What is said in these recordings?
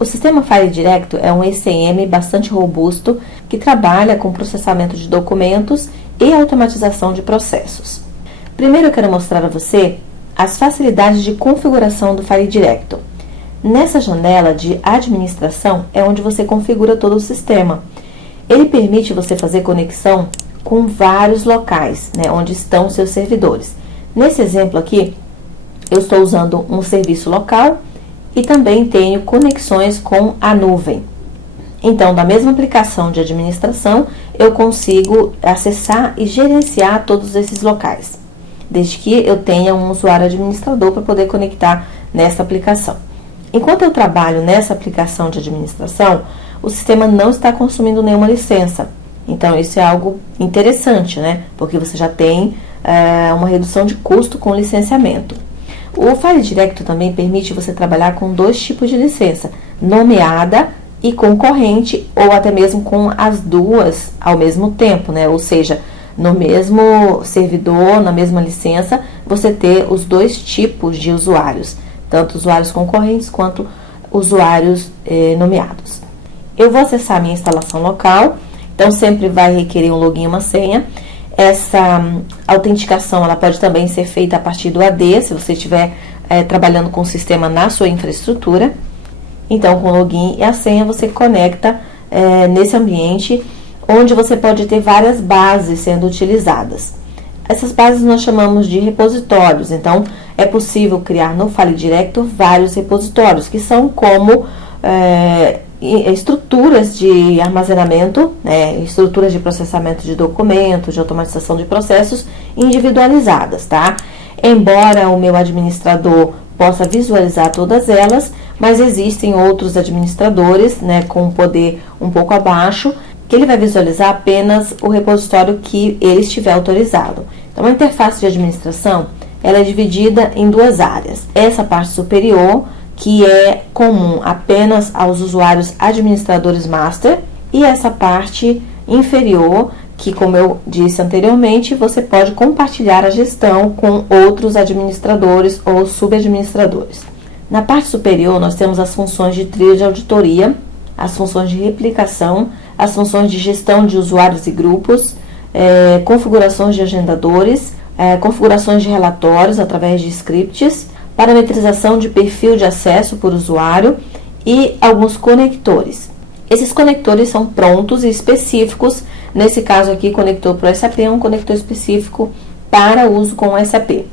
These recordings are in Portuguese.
O sistema File Directo é um ECM bastante robusto que trabalha com processamento de documentos e automatização de processos. Primeiro eu quero mostrar a você as facilidades de configuração do File Directo. Nessa janela de administração é onde você configura todo o sistema. Ele permite você fazer conexão com vários locais, né, onde estão seus servidores. Nesse exemplo aqui, eu estou usando um serviço local e também tenho conexões com a nuvem. Então, da mesma aplicação de administração, eu consigo acessar e gerenciar todos esses locais, desde que eu tenha um usuário administrador para poder conectar nessa aplicação. Enquanto eu trabalho nessa aplicação de administração, o sistema não está consumindo nenhuma licença. Então, isso é algo interessante, né? Porque você já tem uma redução de custo com licenciamento. O File Directo também permite você trabalhar com dois tipos de licença, nomeada e concorrente, ou até mesmo com as duas ao mesmo tempo, né? Ou seja, no mesmo servidor, na mesma licença, você ter os dois tipos de usuários, tanto usuários concorrentes quanto usuários nomeados. Eu vou acessar a minha instalação local, então sempre vai requerer um login e uma senha. Essa autenticação ela pode também ser feita a partir do AD, se você estiver trabalhando com o sistema na sua infraestrutura. Então, com o login e a senha, você conecta nesse ambiente, onde você pode ter várias bases sendo utilizadas. Essas bases nós chamamos de repositórios, então é possível criar no File Directo vários repositórios, que são como estruturas de armazenamento, estruturas de processamento de documentos, de automatização de processos individualizadas, tá? Embora o meu administrador possa visualizar todas elas, mas existem outros administradores, né, com poder um pouco abaixo, que ele vai visualizar apenas o repositório que ele estiver autorizado. Então, a interface de administração, ela é dividida em duas áreas. Essa parte superior, que é comum apenas aos usuários administradores master, e essa parte inferior, que, como eu disse anteriormente, você pode compartilhar a gestão com outros administradores ou subadministradores. Na parte superior, nós temos as funções de trilha de auditoria, as funções de replicação, as funções de gestão de usuários e grupos, configurações de agendadores, configurações de relatórios através de scripts, parametrização de perfil de acesso por usuário e alguns conectores. Esses conectores são prontos e específicos. Nesse caso aqui, conector para o SAP é um conector específico para uso com o SAP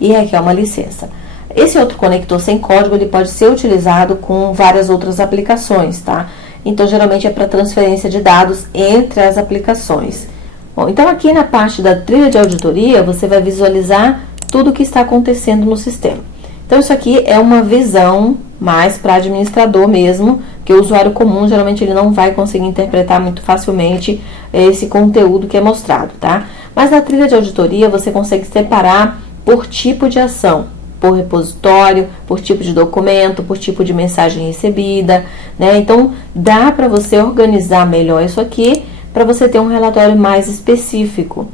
e requer uma licença. Esse outro conector sem código, ele pode ser utilizado com várias outras aplicações, tá? Então, geralmente é para transferência de dados entre as aplicações. Bom, então aqui na parte da trilha de auditoria, você vai visualizar tudo o que está acontecendo no sistema. Então, isso aqui é uma visão mais para administrador mesmo, que o usuário comum, geralmente, ele não vai conseguir interpretar muito facilmente esse conteúdo que é mostrado, tá? Mas na trilha de auditoria, você consegue separar por tipo de ação, por repositório, por tipo de documento, por tipo de mensagem recebida, né? Então, dá para você organizar melhor isso aqui, para você ter um relatório mais específico.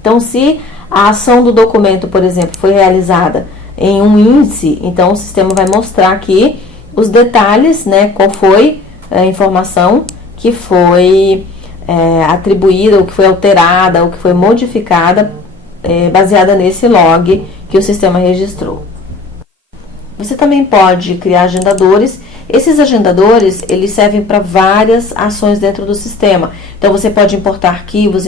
Então, se a ação do documento, por exemplo, foi realizada em um índice, então o sistema vai mostrar aqui os detalhes, né? Qual foi a informação que foi atribuída, ou que foi alterada, ou que foi modificada, baseada nesse log que o sistema registrou. Você também pode criar agendadores. Esses agendadores, eles servem para várias ações dentro do sistema. Então, você pode importar arquivos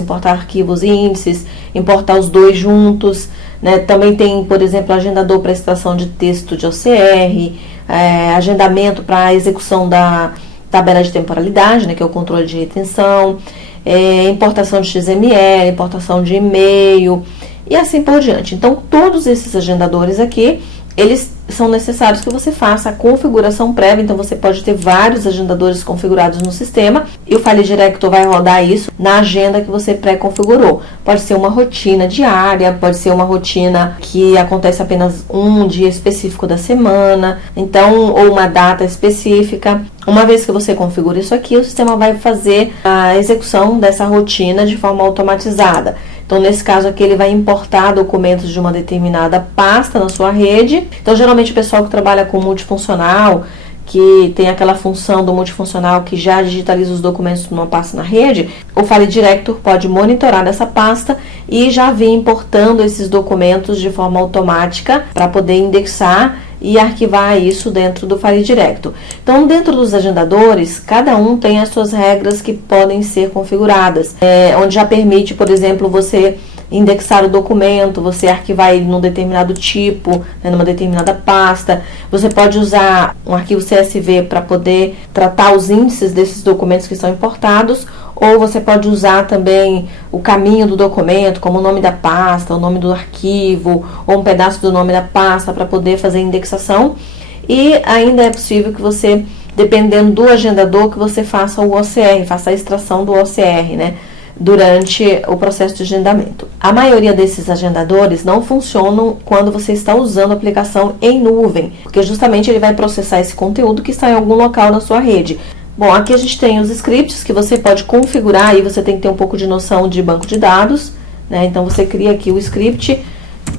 e índices, importar os dois juntos, né? Também tem, por exemplo, agendador para extração de texto de OCR, agendamento para execução da tabela de temporalidade, né? Que é o controle de retenção, importação de XML, importação de e-mail e assim por diante. Então, todos esses agendadores aqui, eles são necessários que você faça a configuração prévia. Então, você pode ter vários agendadores configurados no sistema e o File Directo vai rodar isso na agenda que você pré-configurou. Pode ser uma rotina diária, pode ser uma rotina que acontece apenas um dia específico da semana, então, ou uma data específica. Uma vez que você configura isso aqui, o sistema vai fazer a execução dessa rotina de forma automatizada. Então, nesse caso aqui, ele vai importar documentos de uma determinada pasta na sua rede. Então, geralmente, o pessoal que trabalha com multifuncional, que tem aquela função do multifuncional que já digitaliza os documentos numa pasta na rede, o File Director pode monitorar essa pasta e já vir importando esses documentos de forma automática para poder indexar e arquivar isso dentro do File Director. Então, dentro dos agendadores, cada um tem as suas regras que podem ser configuradas, onde já permite, por exemplo, você indexar o documento, você arquivar ele num determinado tipo, numa determinada pasta. Você pode usar um arquivo CSV para poder tratar os índices desses documentos que são importados, ou você pode usar também o caminho do documento, como o nome da pasta, o nome do arquivo, ou um pedaço do nome da pasta para poder fazer a indexação. E ainda é possível que você, dependendo do agendador, que você faça o OCR, faça a extração do OCR, né, durante o processo de agendamento. A maioria desses agendadores não funcionam quando você está usando a aplicação em nuvem, porque justamente ele vai processar esse conteúdo que está em algum local na sua rede. Bom, aqui a gente tem os scripts que você pode configurar, e você tem que ter um pouco de noção de banco de dados, né? Então você cria aqui o script,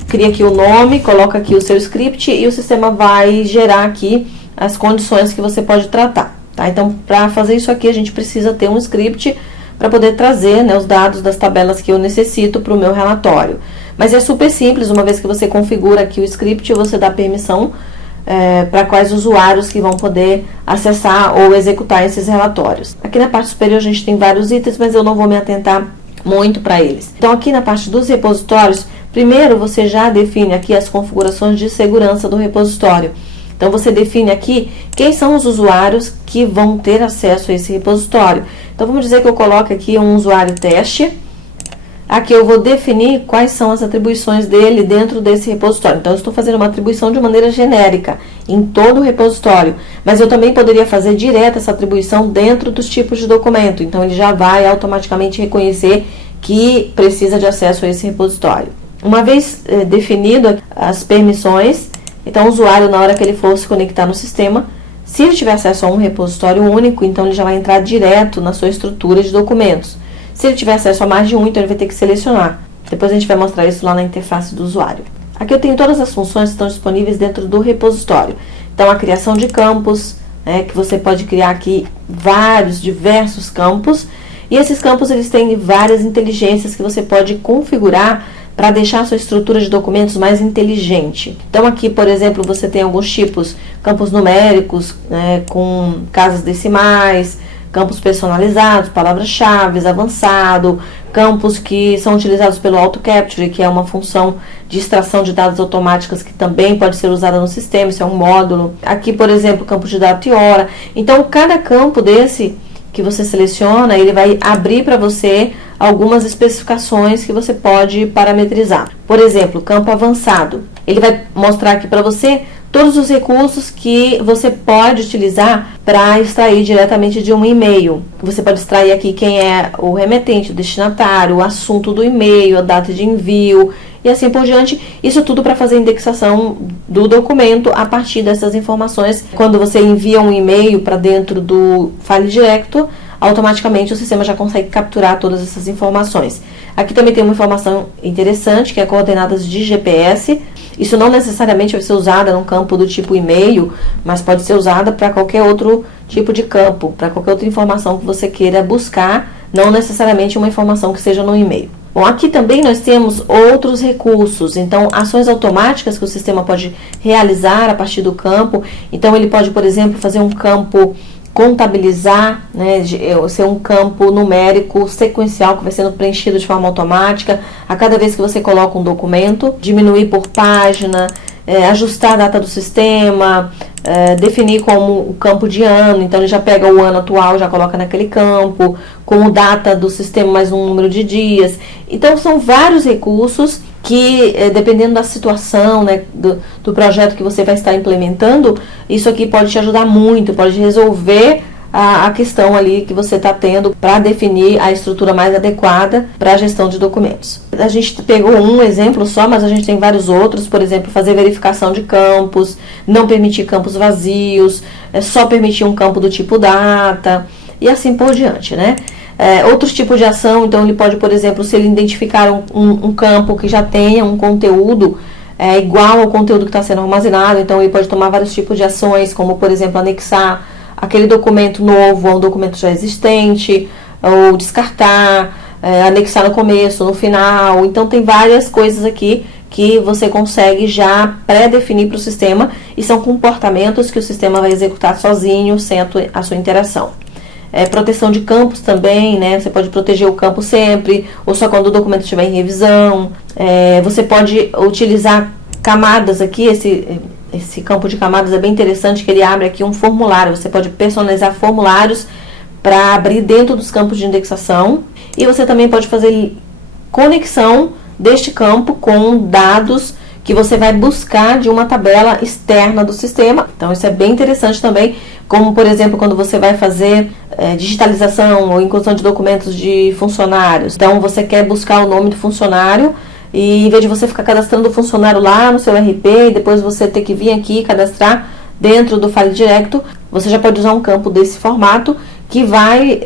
cria aqui o nome, coloca aqui o seu script e o sistema vai gerar aqui as condições que você pode tratar, tá? Então, para fazer isso aqui, a gente precisa ter um script para poder trazer, né, os dados das tabelas que eu necessito para o meu relatório. Mas é super simples, uma vez que você configura aqui o script, você dá permissão para quais usuários que vão poder acessar ou executar esses relatórios. Aqui na parte superior a gente tem vários itens, mas eu não vou me atentar muito para eles. Então, aqui na parte dos repositórios, primeiro você já define aqui as configurações de segurança do repositório. Então, você define aqui quem são os usuários que vão ter acesso a esse repositório. Então, vamos dizer que eu coloco aqui um usuário teste. Aqui eu vou definir quais são as atribuições dele dentro desse repositório. Então, eu estou fazendo uma atribuição de maneira genérica em todo o repositório. Mas eu também poderia fazer direto essa atribuição dentro dos tipos de documento. Então, ele já vai automaticamente reconhecer que precisa de acesso a esse repositório. Uma vez definido as permissões, então o usuário, na hora que ele for se conectar no sistema, se ele tiver acesso a um repositório único, então ele já vai entrar direto na sua estrutura de documentos. Se ele tiver acesso a mais de um, então ele vai ter que selecionar. Depois a gente vai mostrar isso lá na interface do usuário. Aqui eu tenho todas as funções que estão disponíveis dentro do repositório. Então, a criação de campos, que você pode criar aqui diversos campos. E esses campos, eles têm várias inteligências que você pode configurar para deixar a sua estrutura de documentos mais inteligente. Então, aqui, por exemplo, você tem alguns tipos, campos numéricos, com casas decimais, campos personalizados, palavras-chave, avançado, campos que são utilizados pelo Auto Capture, que é uma função de extração de dados automáticas que também pode ser usada no sistema, isso é um módulo. Aqui, por exemplo, campo de data e hora. Então, cada campo desse que você seleciona, ele vai abrir para você algumas especificações que você pode parametrizar. Por exemplo, campo avançado. Ele vai mostrar aqui para você todos os recursos que você pode utilizar para extrair diretamente de um e-mail. Você pode extrair aqui quem é o remetente, o destinatário, o assunto do e-mail, a data de envio e assim por diante. Isso tudo para fazer a indexação do documento a partir dessas informações. Quando você envia um e-mail para dentro do File Director, automaticamente o sistema já consegue capturar todas essas informações. Aqui também tem uma informação interessante, que é coordenadas de GPS. Isso não necessariamente vai ser usada num campo do tipo e-mail, mas pode ser usada para qualquer outro tipo de campo, para qualquer outra informação que você queira buscar, não necessariamente uma informação que seja no e-mail. Bom, aqui também nós temos outros recursos, então ações automáticas que o sistema pode realizar a partir do campo. Então ele pode, por exemplo, fazer um campo contabilizar, ser um campo numérico sequencial que vai sendo preenchido de forma automática a cada vez que você coloca um documento, diminuir por página, ajustar a data do sistema, definir como o campo de ano, então ele já pega o ano atual, já coloca naquele campo, com data do sistema mais um número de dias. Então são vários recursos que, dependendo da situação, do projeto que você vai estar implementando, isso aqui pode te ajudar muito, pode resolver a questão ali que você está tendo para definir a estrutura mais adequada para a gestão de documentos. A gente pegou um exemplo só, mas a gente tem vários outros, por exemplo, fazer verificação de campos, não permitir campos vazios, só permitir um campo do tipo data e assim por diante, né? Outros tipos de ação, então ele pode, por exemplo, se ele identificar um campo que já tenha um conteúdo igual ao conteúdo que está sendo armazenado, então ele pode tomar vários tipos de ações, como por exemplo anexar aquele documento novo a um documento já existente, ou descartar, anexar no começo, no final. Então tem várias coisas aqui que você consegue já pré-definir para o sistema e são comportamentos que o sistema vai executar sozinho, sem a sua interação. Proteção de campos também, né? Você pode proteger o campo sempre, ou só quando o documento estiver em revisão. Você pode utilizar camadas aqui, esse campo de camadas é bem interessante, que ele abre aqui um formulário. Você pode personalizar formulários para abrir dentro dos campos de indexação. E você também pode fazer conexão deste campo com dados que você vai buscar de uma tabela externa do sistema. Então isso é bem interessante também, como por exemplo quando você vai fazer digitalização ou inclusão de documentos de funcionários. Então você quer buscar o nome do funcionário e em vez de você ficar cadastrando o funcionário lá no seu RP e depois você ter que vir aqui cadastrar dentro do File Directo, você já pode usar um campo desse formato que vai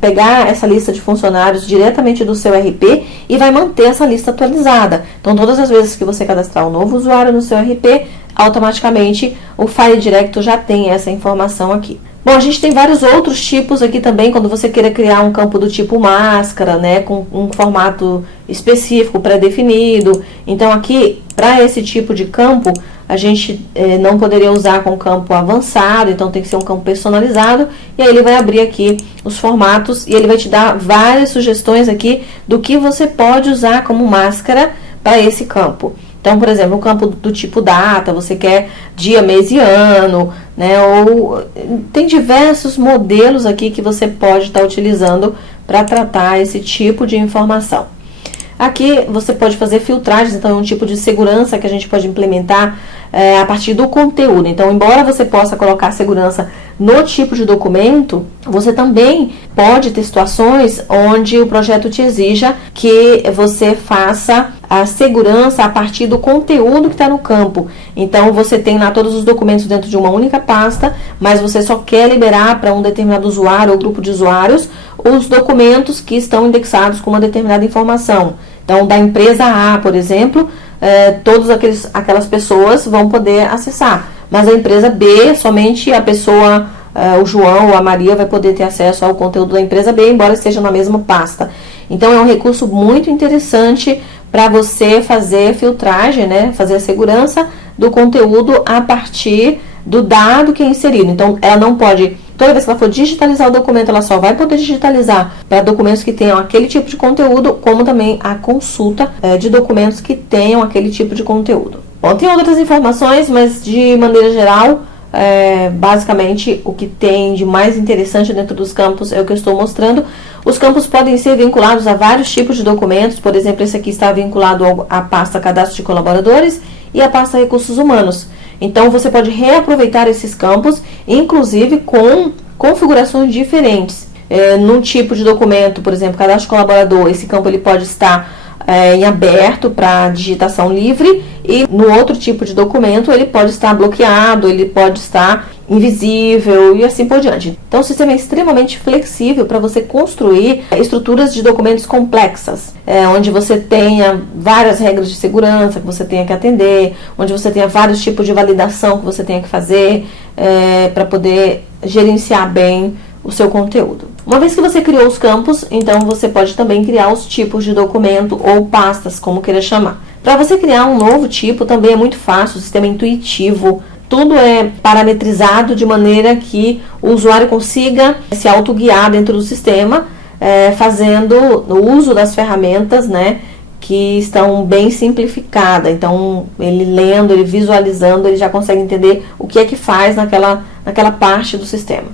pegar essa lista de funcionários diretamente do seu RP e vai manter essa lista atualizada. Então, todas as vezes que você cadastrar um novo usuário no seu RP, automaticamente o File Directo já tem essa informação aqui. Bom, a gente tem vários outros tipos aqui também, quando você queira criar um campo do tipo máscara, né, com um formato específico, pré-definido. Então, aqui, para esse tipo de campo, a gente não poderia usar com campo avançado, então tem que ser um campo personalizado, e aí ele vai abrir aqui os formatos e ele vai te dar várias sugestões aqui do que você pode usar como máscara para esse campo. Então, por exemplo, o campo do tipo data, você quer dia, mês e ano, né? Ou tem diversos modelos aqui que você pode estar utilizando para tratar esse tipo de informação. Aqui você pode fazer filtragens, então é um tipo de segurança que a gente pode implementar a partir do conteúdo. Então, embora você possa colocar segurança no tipo de documento, você também pode ter situações onde o projeto te exija que você faça a segurança a partir do conteúdo que está no campo. Então, você tem lá todos os documentos dentro de uma única pasta, mas você só quer liberar para um determinado usuário ou grupo de usuários os documentos que estão indexados com uma determinada informação. Então, da empresa A, por exemplo, todas aquelas pessoas vão poder acessar. Mas a empresa B, somente a pessoa, o João ou a Maria, vai poder ter acesso ao conteúdo da empresa B, embora esteja na mesma pasta. Então, é um recurso muito interessante para você fazer filtragem, né? Fazer a segurança do conteúdo a partir do dado que é inserido. Então, ela não pode, toda vez que ela for digitalizar o documento, ela só vai poder digitalizar para documentos que tenham aquele tipo de conteúdo, como também a consulta de documentos que tenham aquele tipo de conteúdo. Bom, tem outras informações, mas de maneira geral, basicamente o que tem de mais interessante dentro dos campos é o que eu estou mostrando. Os campos podem ser vinculados a vários tipos de documentos. Por exemplo, esse aqui está vinculado à pasta Cadastro de Colaboradores e à pasta Recursos Humanos. Então, você pode reaproveitar esses campos, inclusive com configurações diferentes. Num tipo de documento, por exemplo, Cadastro de Colaborador, esse campo ele pode estar em aberto para digitação livre, e no outro tipo de documento ele pode estar bloqueado, ele pode estar invisível e assim por diante. Então o sistema é extremamente flexível para você construir estruturas de documentos complexas, onde você tenha várias regras de segurança que você tenha que atender, onde você tenha vários tipos de validação que você tenha que fazer para poder gerenciar bem o seu conteúdo. Uma vez que você criou os campos, então você pode também criar os tipos de documento ou pastas, como queira chamar. Para você criar um novo tipo também é muito fácil, o sistema é intuitivo, tudo é parametrizado de maneira que o usuário consiga se autoguiar dentro do sistema, fazendo o uso das ferramentas, né, que estão bem simplificadas. Então, ele lendo, ele visualizando, ele já consegue entender o que é que faz naquela parte do sistema.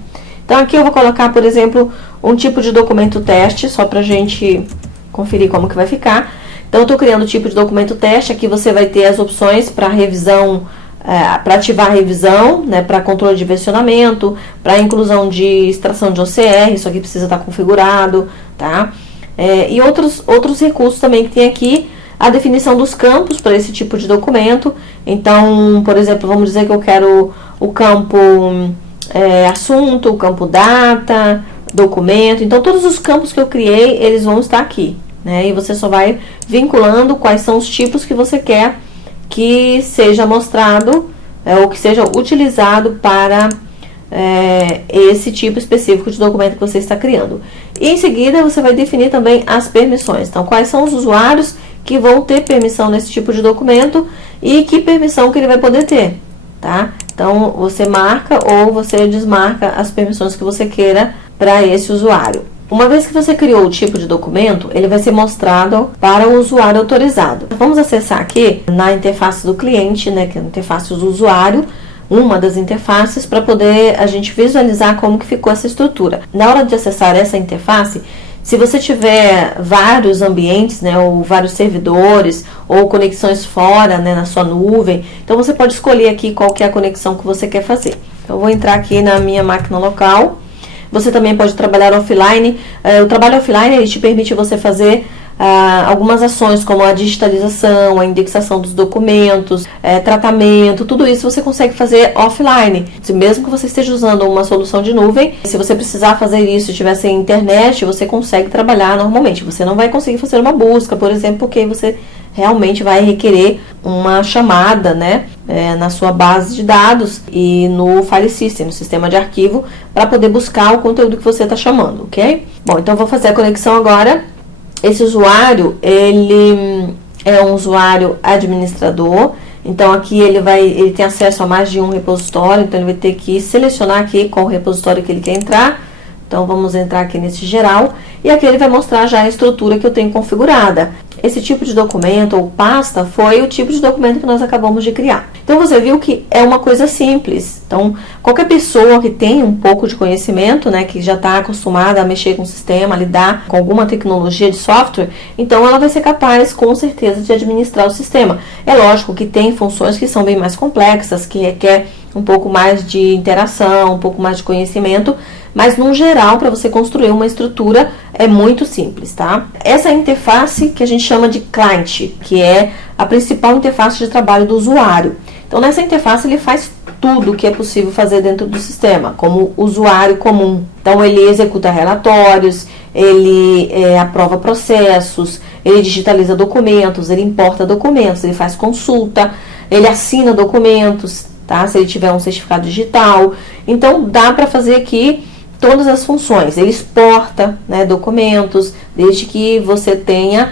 Então, aqui eu vou colocar, por exemplo, um tipo de documento teste, só para a gente conferir como que vai ficar. Então, eu estou criando o tipo de documento teste. Aqui você vai ter as opções para revisão, para ativar a revisão, né, para controle de versionamento, para inclusão de extração de OCR, isso aqui precisa estar configurado, tá? E outros recursos também que tem aqui, a definição dos campos para esse tipo de documento. Então, por exemplo, vamos dizer que eu quero o campo assunto, o campo data, documento. Então, todos os campos que eu criei, eles vão estar aqui, né? E você só vai vinculando quais são os tipos que você quer que seja mostrado ou que seja utilizado para esse tipo específico de documento que você está criando. E em seguida você vai definir também as permissões. Então, quais são os usuários que vão ter permissão nesse tipo de documento e que permissão que ele vai poder ter, tá? Então, você marca ou você desmarca as permissões que você queira para esse usuário. Uma vez que você criou o tipo de documento, ele vai ser mostrado para o usuário autorizado. Vamos acessar aqui na interface do cliente, né, que é a interface do usuário, uma das interfaces, para poder a gente visualizar como que ficou essa estrutura. Na hora de acessar essa interface, se você tiver vários ambientes, né, ou vários servidores, ou conexões fora, né, na sua nuvem, então você pode escolher aqui qual que é a conexão que você quer fazer. Então, eu vou entrar aqui na minha máquina local. Você também pode trabalhar offline. O trabalho offline ele te permite você fazer algumas ações como a digitalização, a indexação dos documentos, tratamento, tudo isso você consegue fazer offline. Mesmo que você esteja usando uma solução de nuvem, se você precisar fazer isso e tiver sem internet, você consegue trabalhar normalmente. Você não vai conseguir fazer uma busca, por exemplo, porque você realmente vai requerer uma chamada, né, na sua base de dados e no file system, no sistema de arquivo, para poder buscar o conteúdo que você está chamando, ok? Bom, então eu vou fazer a conexão agora. Esse usuário, ele é um usuário administrador, então aqui ele tem acesso a mais de um repositório, então ele vai ter que selecionar aqui qual repositório que ele quer entrar. Então vamos entrar aqui nesse geral, e aqui ele vai mostrar já a estrutura que eu tenho configurada. Esse tipo de documento ou pasta foi o tipo de documento que nós acabamos de criar. Então você viu que é uma coisa simples. Então qualquer pessoa que tem um pouco de conhecimento, né, que já está acostumada a mexer com o sistema, a lidar com alguma tecnologia de software, então ela vai ser capaz com certeza de administrar o sistema. É lógico que tem funções que são bem mais complexas, que requer um pouco mais de interação, um pouco mais de conhecimento, mas no geral, para você construir uma estrutura é muito simples, tá? Essa interface que a gente chama de client, que é a principal interface de trabalho do usuário. Então, nessa interface ele faz tudo o que é possível fazer dentro do sistema, como usuário comum. Então, ele executa relatórios, ele aprova processos, ele digitaliza documentos, ele importa documentos, ele faz consulta, ele assina documentos, tá? Se ele tiver um certificado digital. Então, dá para fazer aqui todas as funções. Ele exporta, né, documentos, desde que você tenha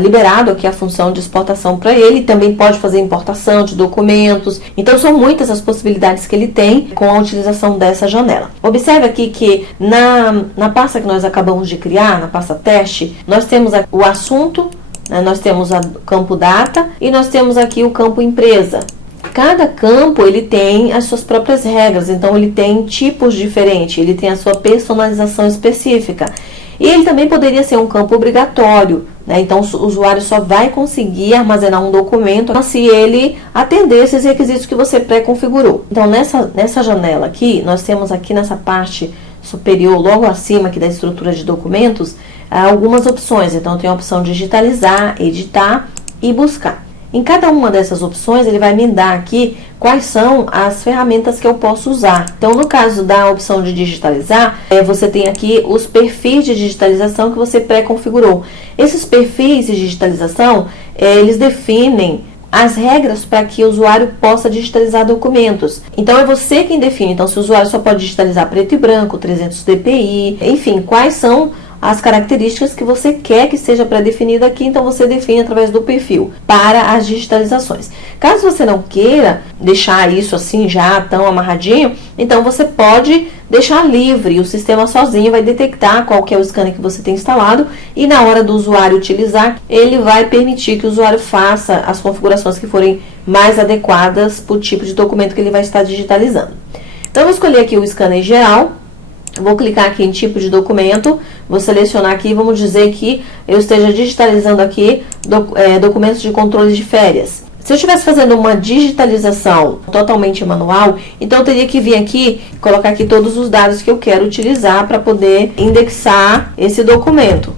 liberado aqui a função de exportação para ele. Também pode fazer importação de documentos. Então, são muitas as possibilidades que ele tem com a utilização dessa janela. Observe aqui que na pasta que nós acabamos de criar, na pasta teste, nós temos o assunto, né, nós temos o campo data e nós temos aqui o campo empresa. Cada campo ele tem as suas próprias regras, então ele tem tipos diferentes, ele tem a sua personalização específica. E ele também poderia ser um campo obrigatório, né? Então o usuário só vai conseguir armazenar um documento se ele atender esses requisitos que você pré-configurou. Então nessa janela aqui, nós temos aqui nessa parte superior, logo acima aqui da estrutura de documentos, algumas opções. Então tem a opção digitalizar, editar e buscar. Em cada uma dessas opções, ele vai me dar aqui quais são as ferramentas que eu posso usar. Então, no caso da opção de digitalizar, você tem aqui os perfis de digitalização que você pré-configurou. Esses perfis de digitalização, eles definem as regras para que o usuário possa digitalizar documentos. Então, é você quem define. Então, se o usuário só pode digitalizar preto e branco, 300 dpi, enfim, quais são as características que você quer que seja pré-definida aqui, então você define através do perfil para as digitalizações. Caso você não queira deixar isso assim já tão amarradinho, então você pode deixar livre, o sistema sozinho vai detectar qual que é o scanner que você tem instalado e na hora do usuário utilizar, ele vai permitir que o usuário faça as configurações que forem mais adequadas para o tipo de documento que ele vai estar digitalizando. Então, eu vou escolher aqui o scanner geral. Vou clicar aqui em tipo de documento, vou selecionar aqui, vamos dizer que eu esteja digitalizando aqui documentos de controle de férias. Se eu estivesse fazendo uma digitalização totalmente manual, então eu teria que vir aqui, colocar aqui todos os dados que eu quero utilizar para poder indexar esse documento.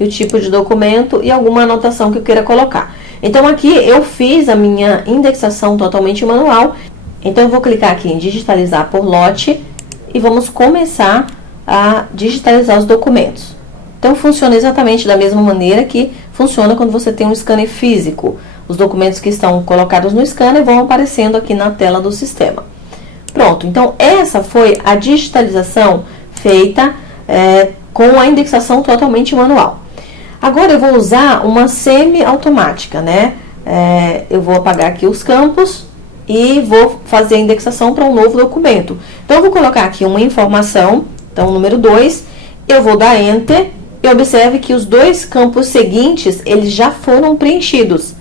E o tipo de documento e alguma anotação que eu queira colocar. Então aqui eu fiz a minha indexação totalmente manual, então eu vou clicar aqui em digitalizar por lote. E vamos começar a digitalizar os documentos. Então, funciona exatamente da mesma maneira que funciona quando você tem um scanner físico. os documentos que estão colocados no scanner vão aparecendo aqui na tela do sistema. Pronto, então essa foi a digitalização feita com a indexação totalmente manual. Agora eu vou usar uma semi-automática, né? Eu vou apagar aqui os campos e vou fazer a indexação para um novo documento. Então eu vou colocar aqui uma informação, então número 2, eu vou dar Enter e observe que os dois campos seguintes, eles já foram preenchidos.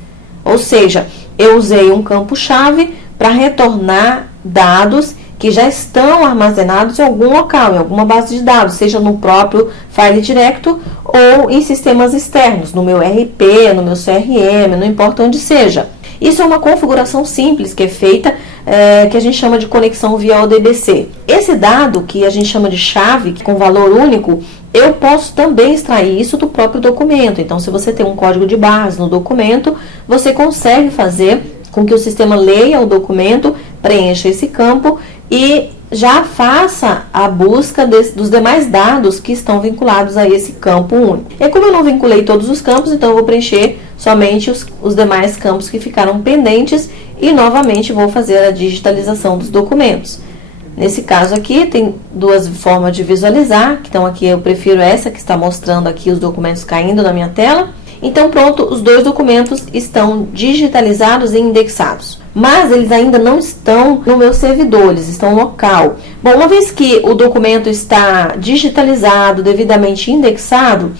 Ou seja, eu usei um campo-chave para retornar dados que já estão armazenados em algum local, em alguma base de dados, seja no próprio File Director ou em sistemas externos, no meu RP, no meu CRM, não importa onde seja. Isso é uma configuração simples que é feita, que a gente chama de conexão via ODBC. Esse dado, que a gente chama de chave, com valor único, eu posso também extrair isso do próprio documento. Então, se você tem um código de barras no documento, você consegue fazer com que o sistema leia o documento, preencha esse campo e já faça a busca dos demais dados que estão vinculados a esse campo único. E como eu não vinculei todos os campos, então eu vou preencher somente os demais campos que ficaram pendentes e novamente vou fazer a digitalização dos documentos. Nesse caso aqui, tem duas formas de visualizar, então aqui eu prefiro essa que está mostrando aqui os documentos caindo na minha tela. Então pronto, os dois documentos estão digitalizados e indexados. Mas eles ainda não estão no meu servidor, eles estão local. Bom, uma vez que o documento está digitalizado, devidamente indexado,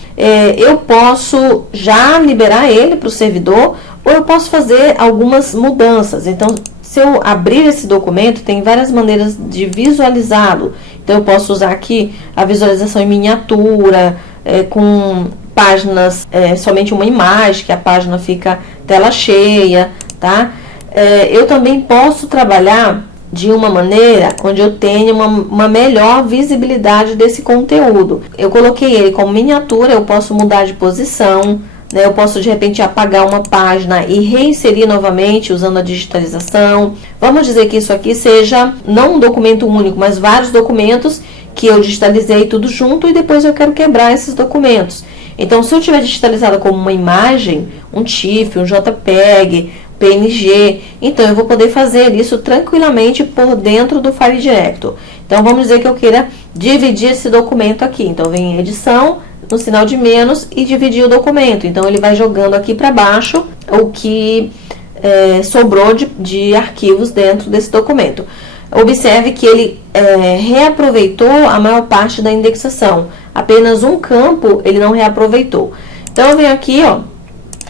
eu posso já liberar ele para o servidor ou eu posso fazer algumas mudanças. Então, se eu abrir esse documento, tem várias maneiras de visualizá-lo. Então, eu posso usar aqui a visualização em miniatura, com páginas, somente uma imagem, que a página fica tela cheia, tá? Eu também posso trabalhar de uma maneira onde eu tenha uma melhor visibilidade desse conteúdo. Eu coloquei ele como miniatura, eu posso mudar de posição, né? Eu posso de repente apagar uma página e reinserir novamente usando a digitalização. Vamos dizer que isso aqui seja não um documento único, mas vários documentos que eu digitalizei tudo junto e depois eu quero quebrar esses documentos. Então, se eu tiver digitalizado como uma imagem, um TIFF, um JPEG, PNG, então eu vou poder fazer isso tranquilamente por dentro do File Director. Então, vamos dizer que eu queira dividir esse documento aqui. Então, eu venho em edição, no sinal de menos e dividir o documento. Então, ele vai jogando aqui para baixo o que sobrou de arquivos dentro desse documento. Observe que ele reaproveitou a maior parte da indexação. Apenas um campo ele não reaproveitou. Então, eu venho aqui, ó,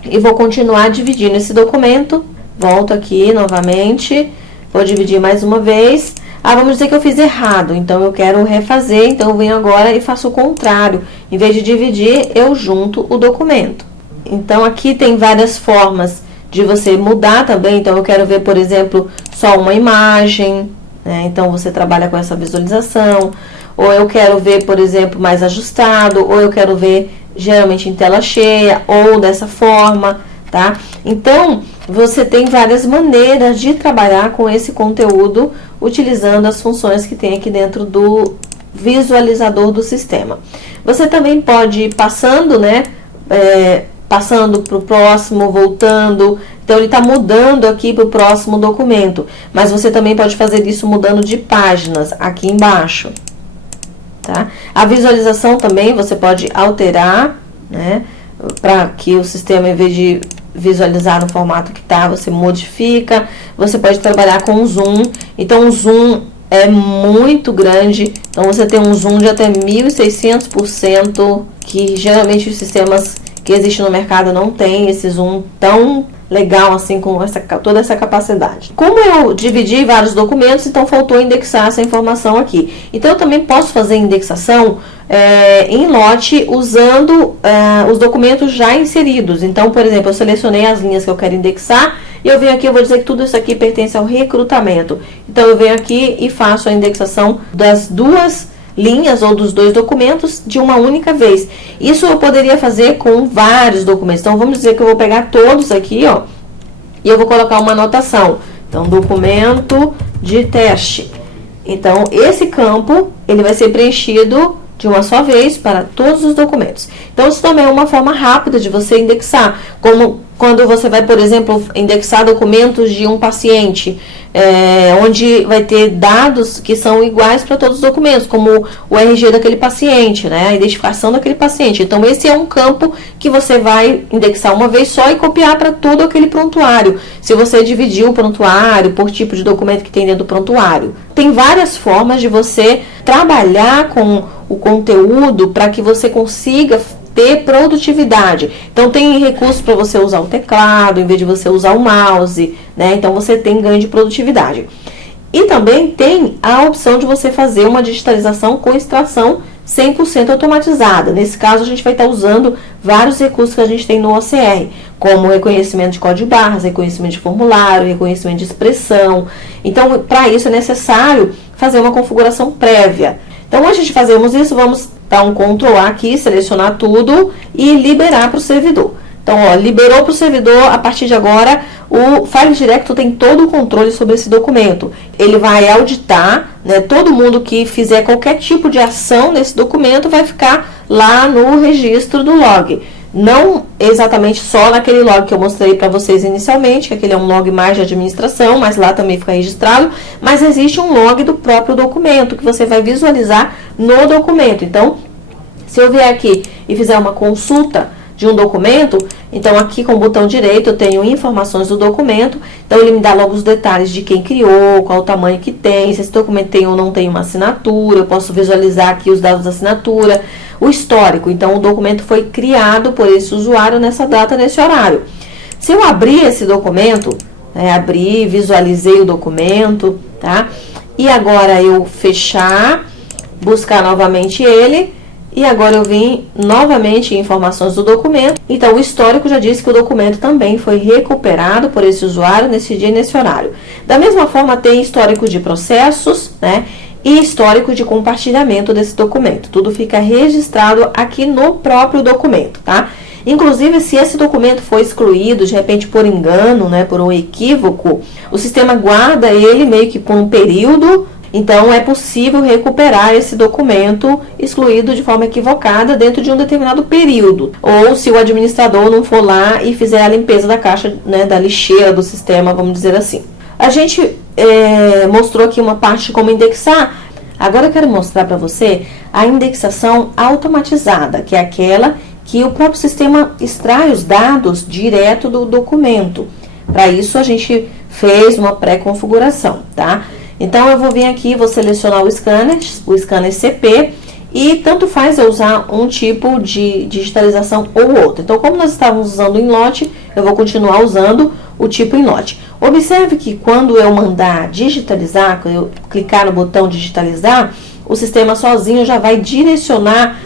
e vou continuar dividindo esse documento. Volto aqui novamente. Vou dividir mais uma vez. Vamos dizer que eu fiz errado. Então, eu quero refazer. Então, eu venho agora e faço o contrário. Em vez de dividir, eu junto o documento. Então, aqui tem várias formas de você mudar também. Então, eu quero ver, por exemplo, só uma imagem, né? Então, você trabalha com essa visualização. Ou eu quero ver, por exemplo, mais ajustado. Ou eu quero ver geralmente em tela cheia. Ou dessa forma, tá? Então, você tem várias maneiras de trabalhar com esse conteúdo utilizando as funções que tem aqui dentro do visualizador do sistema. Você também pode ir passando, né? Passando para o próximo, voltando. Então, ele está mudando aqui para o próximo documento. Mas você também pode fazer isso mudando de páginas aqui embaixo. Tá? A visualização também você pode alterar, né? Para que o sistema, em vez de visualizar no formato que está, você modifica. Você pode trabalhar com zoom. Então, o zoom é muito grande. Então, você tem um zoom de até 1.600%, que geralmente os sistemas que existem no mercado não tem esse zoom tão legal assim, com toda essa capacidade. Como eu dividi vários documentos, então faltou indexar essa informação aqui. Então, eu também posso fazer indexação em lote usando os documentos já inseridos. Então, por exemplo, eu selecionei as linhas que eu quero indexar e eu venho aqui, eu vou dizer que tudo isso aqui pertence ao recrutamento. Então, eu venho aqui e faço a indexação das duas linhas ou dos dois documentos de uma única vez. Isso eu poderia fazer com vários documentos. Então, vamos dizer que eu vou pegar todos aqui, ó, e eu vou colocar uma anotação. Então, documento de teste. Então, esse campo, ele vai ser preenchido de uma só vez para todos os documentos. Então, isso também é uma forma rápida de você indexar, como quando você vai, por exemplo, indexar documentos de um paciente, onde vai ter dados que são iguais para todos os documentos, como o RG daquele paciente, né, a identificação daquele paciente. Então, esse é um campo que você vai indexar uma vez só e copiar para todo aquele prontuário, se você dividir o prontuário por tipo de documento que tem dentro do prontuário. Tem várias formas de você trabalhar com o conteúdo para que você consiga ter produtividade. Então tem recursos para você usar o teclado em vez de você usar o mouse, né? Então você tem ganho de produtividade. E também tem a opção de você fazer uma digitalização com extração 100% automatizada. Nesse caso a gente vai estar usando vários recursos que a gente tem no OCR, como reconhecimento de código de barras, reconhecimento de formulário, reconhecimento de expressão. Então, para isso é necessário fazer uma configuração prévia. Então, antes de fazermos isso, vamos dar um Ctrl A aqui, selecionar tudo e liberar para o servidor. Então, ó, liberou para o servidor, a partir de agora, o File Director tem todo o controle sobre esse documento. Ele vai auditar, né, todo mundo que fizer qualquer tipo de ação nesse documento vai ficar lá no registro do log. Não exatamente só naquele log que eu mostrei para vocês inicialmente, que aquele é um log mais de administração, mas lá também fica registrado, mas existe um log do próprio documento, que você vai visualizar no documento. Então, se eu vier aqui e fizer uma consulta de um documento, então aqui com o botão direito eu tenho informações do documento, então ele me dá logo os detalhes de quem criou, qual o tamanho que tem, se esse documento tem ou não tem uma assinatura, eu posso visualizar aqui os dados da assinatura, o histórico, então o documento foi criado por esse usuário nessa data, nesse horário. Se eu abrir esse documento, abri, visualizei o documento, tá? E agora eu fechar, buscar novamente ele, e agora eu vim novamente em informações do documento. Então, o histórico já disse que o documento também foi recuperado por esse usuário nesse dia e nesse horário. Da mesma forma, tem histórico de processos, né? E histórico de compartilhamento desse documento. Tudo fica registrado aqui no próprio documento, tá? Inclusive, se esse documento for excluído, de repente por engano, né, por um equívoco, o sistema guarda ele meio que por um período. Então, é possível recuperar esse documento excluído de forma equivocada dentro de um determinado período. Ou se o administrador não for lá e fizer a limpeza da caixa, né, da lixeira do sistema, vamos dizer assim. A gente mostrou aqui uma parte de como indexar. Agora eu quero mostrar para você a indexação automatizada, que é aquela que o próprio sistema extrai os dados direto do documento. Para isso, a gente fez uma pré-configuração, tá? Então, eu vou vir aqui, vou selecionar o scanner CP, e tanto faz eu usar um tipo de digitalização ou outro. Então, como nós estávamos usando o Inlote, eu vou continuar usando o tipo Inlote. Observe que quando eu mandar digitalizar, quando eu clicar no botão digitalizar, o sistema sozinho já vai direcionar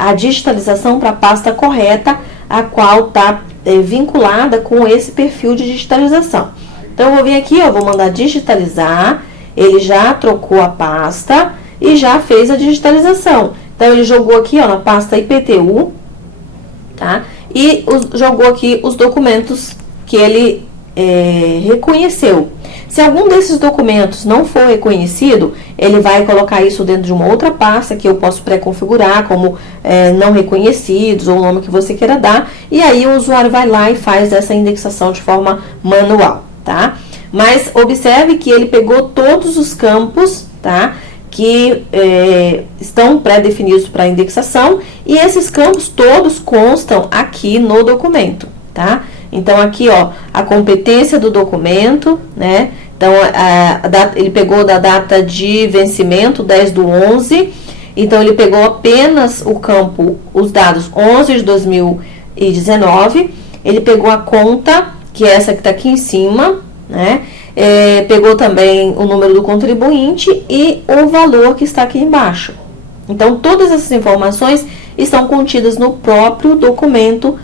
a digitalização para a pasta correta, a qual está vinculada com esse perfil de digitalização. Então, eu vou vir aqui, eu vou mandar digitalizar, ele já trocou a pasta e já fez a digitalização. Então, ele jogou aqui, ó, na pasta IPTU, tá? E jogou aqui os documentos que ele reconheceu. Se algum desses documentos não for reconhecido, ele vai colocar isso dentro de uma outra pasta que eu posso pré-configurar como não reconhecidos ou o nome que você queira dar. E aí, o usuário vai lá e faz essa indexação de forma manual. Tá? Mas observe que ele pegou todos os campos, tá? Que estão pré-definidos para indexação, e esses campos todos constam aqui no documento, tá? Então, aqui, ó, a competência do documento, né? Então, ele pegou da data de vencimento, 10/11, então ele pegou apenas o campo, os dados 11 de 2019, ele pegou a conta, que é essa que está aqui em cima, né? Pegou também o número do contribuinte e o valor que está aqui embaixo. Então, todas essas informações estão contidas no próprio documento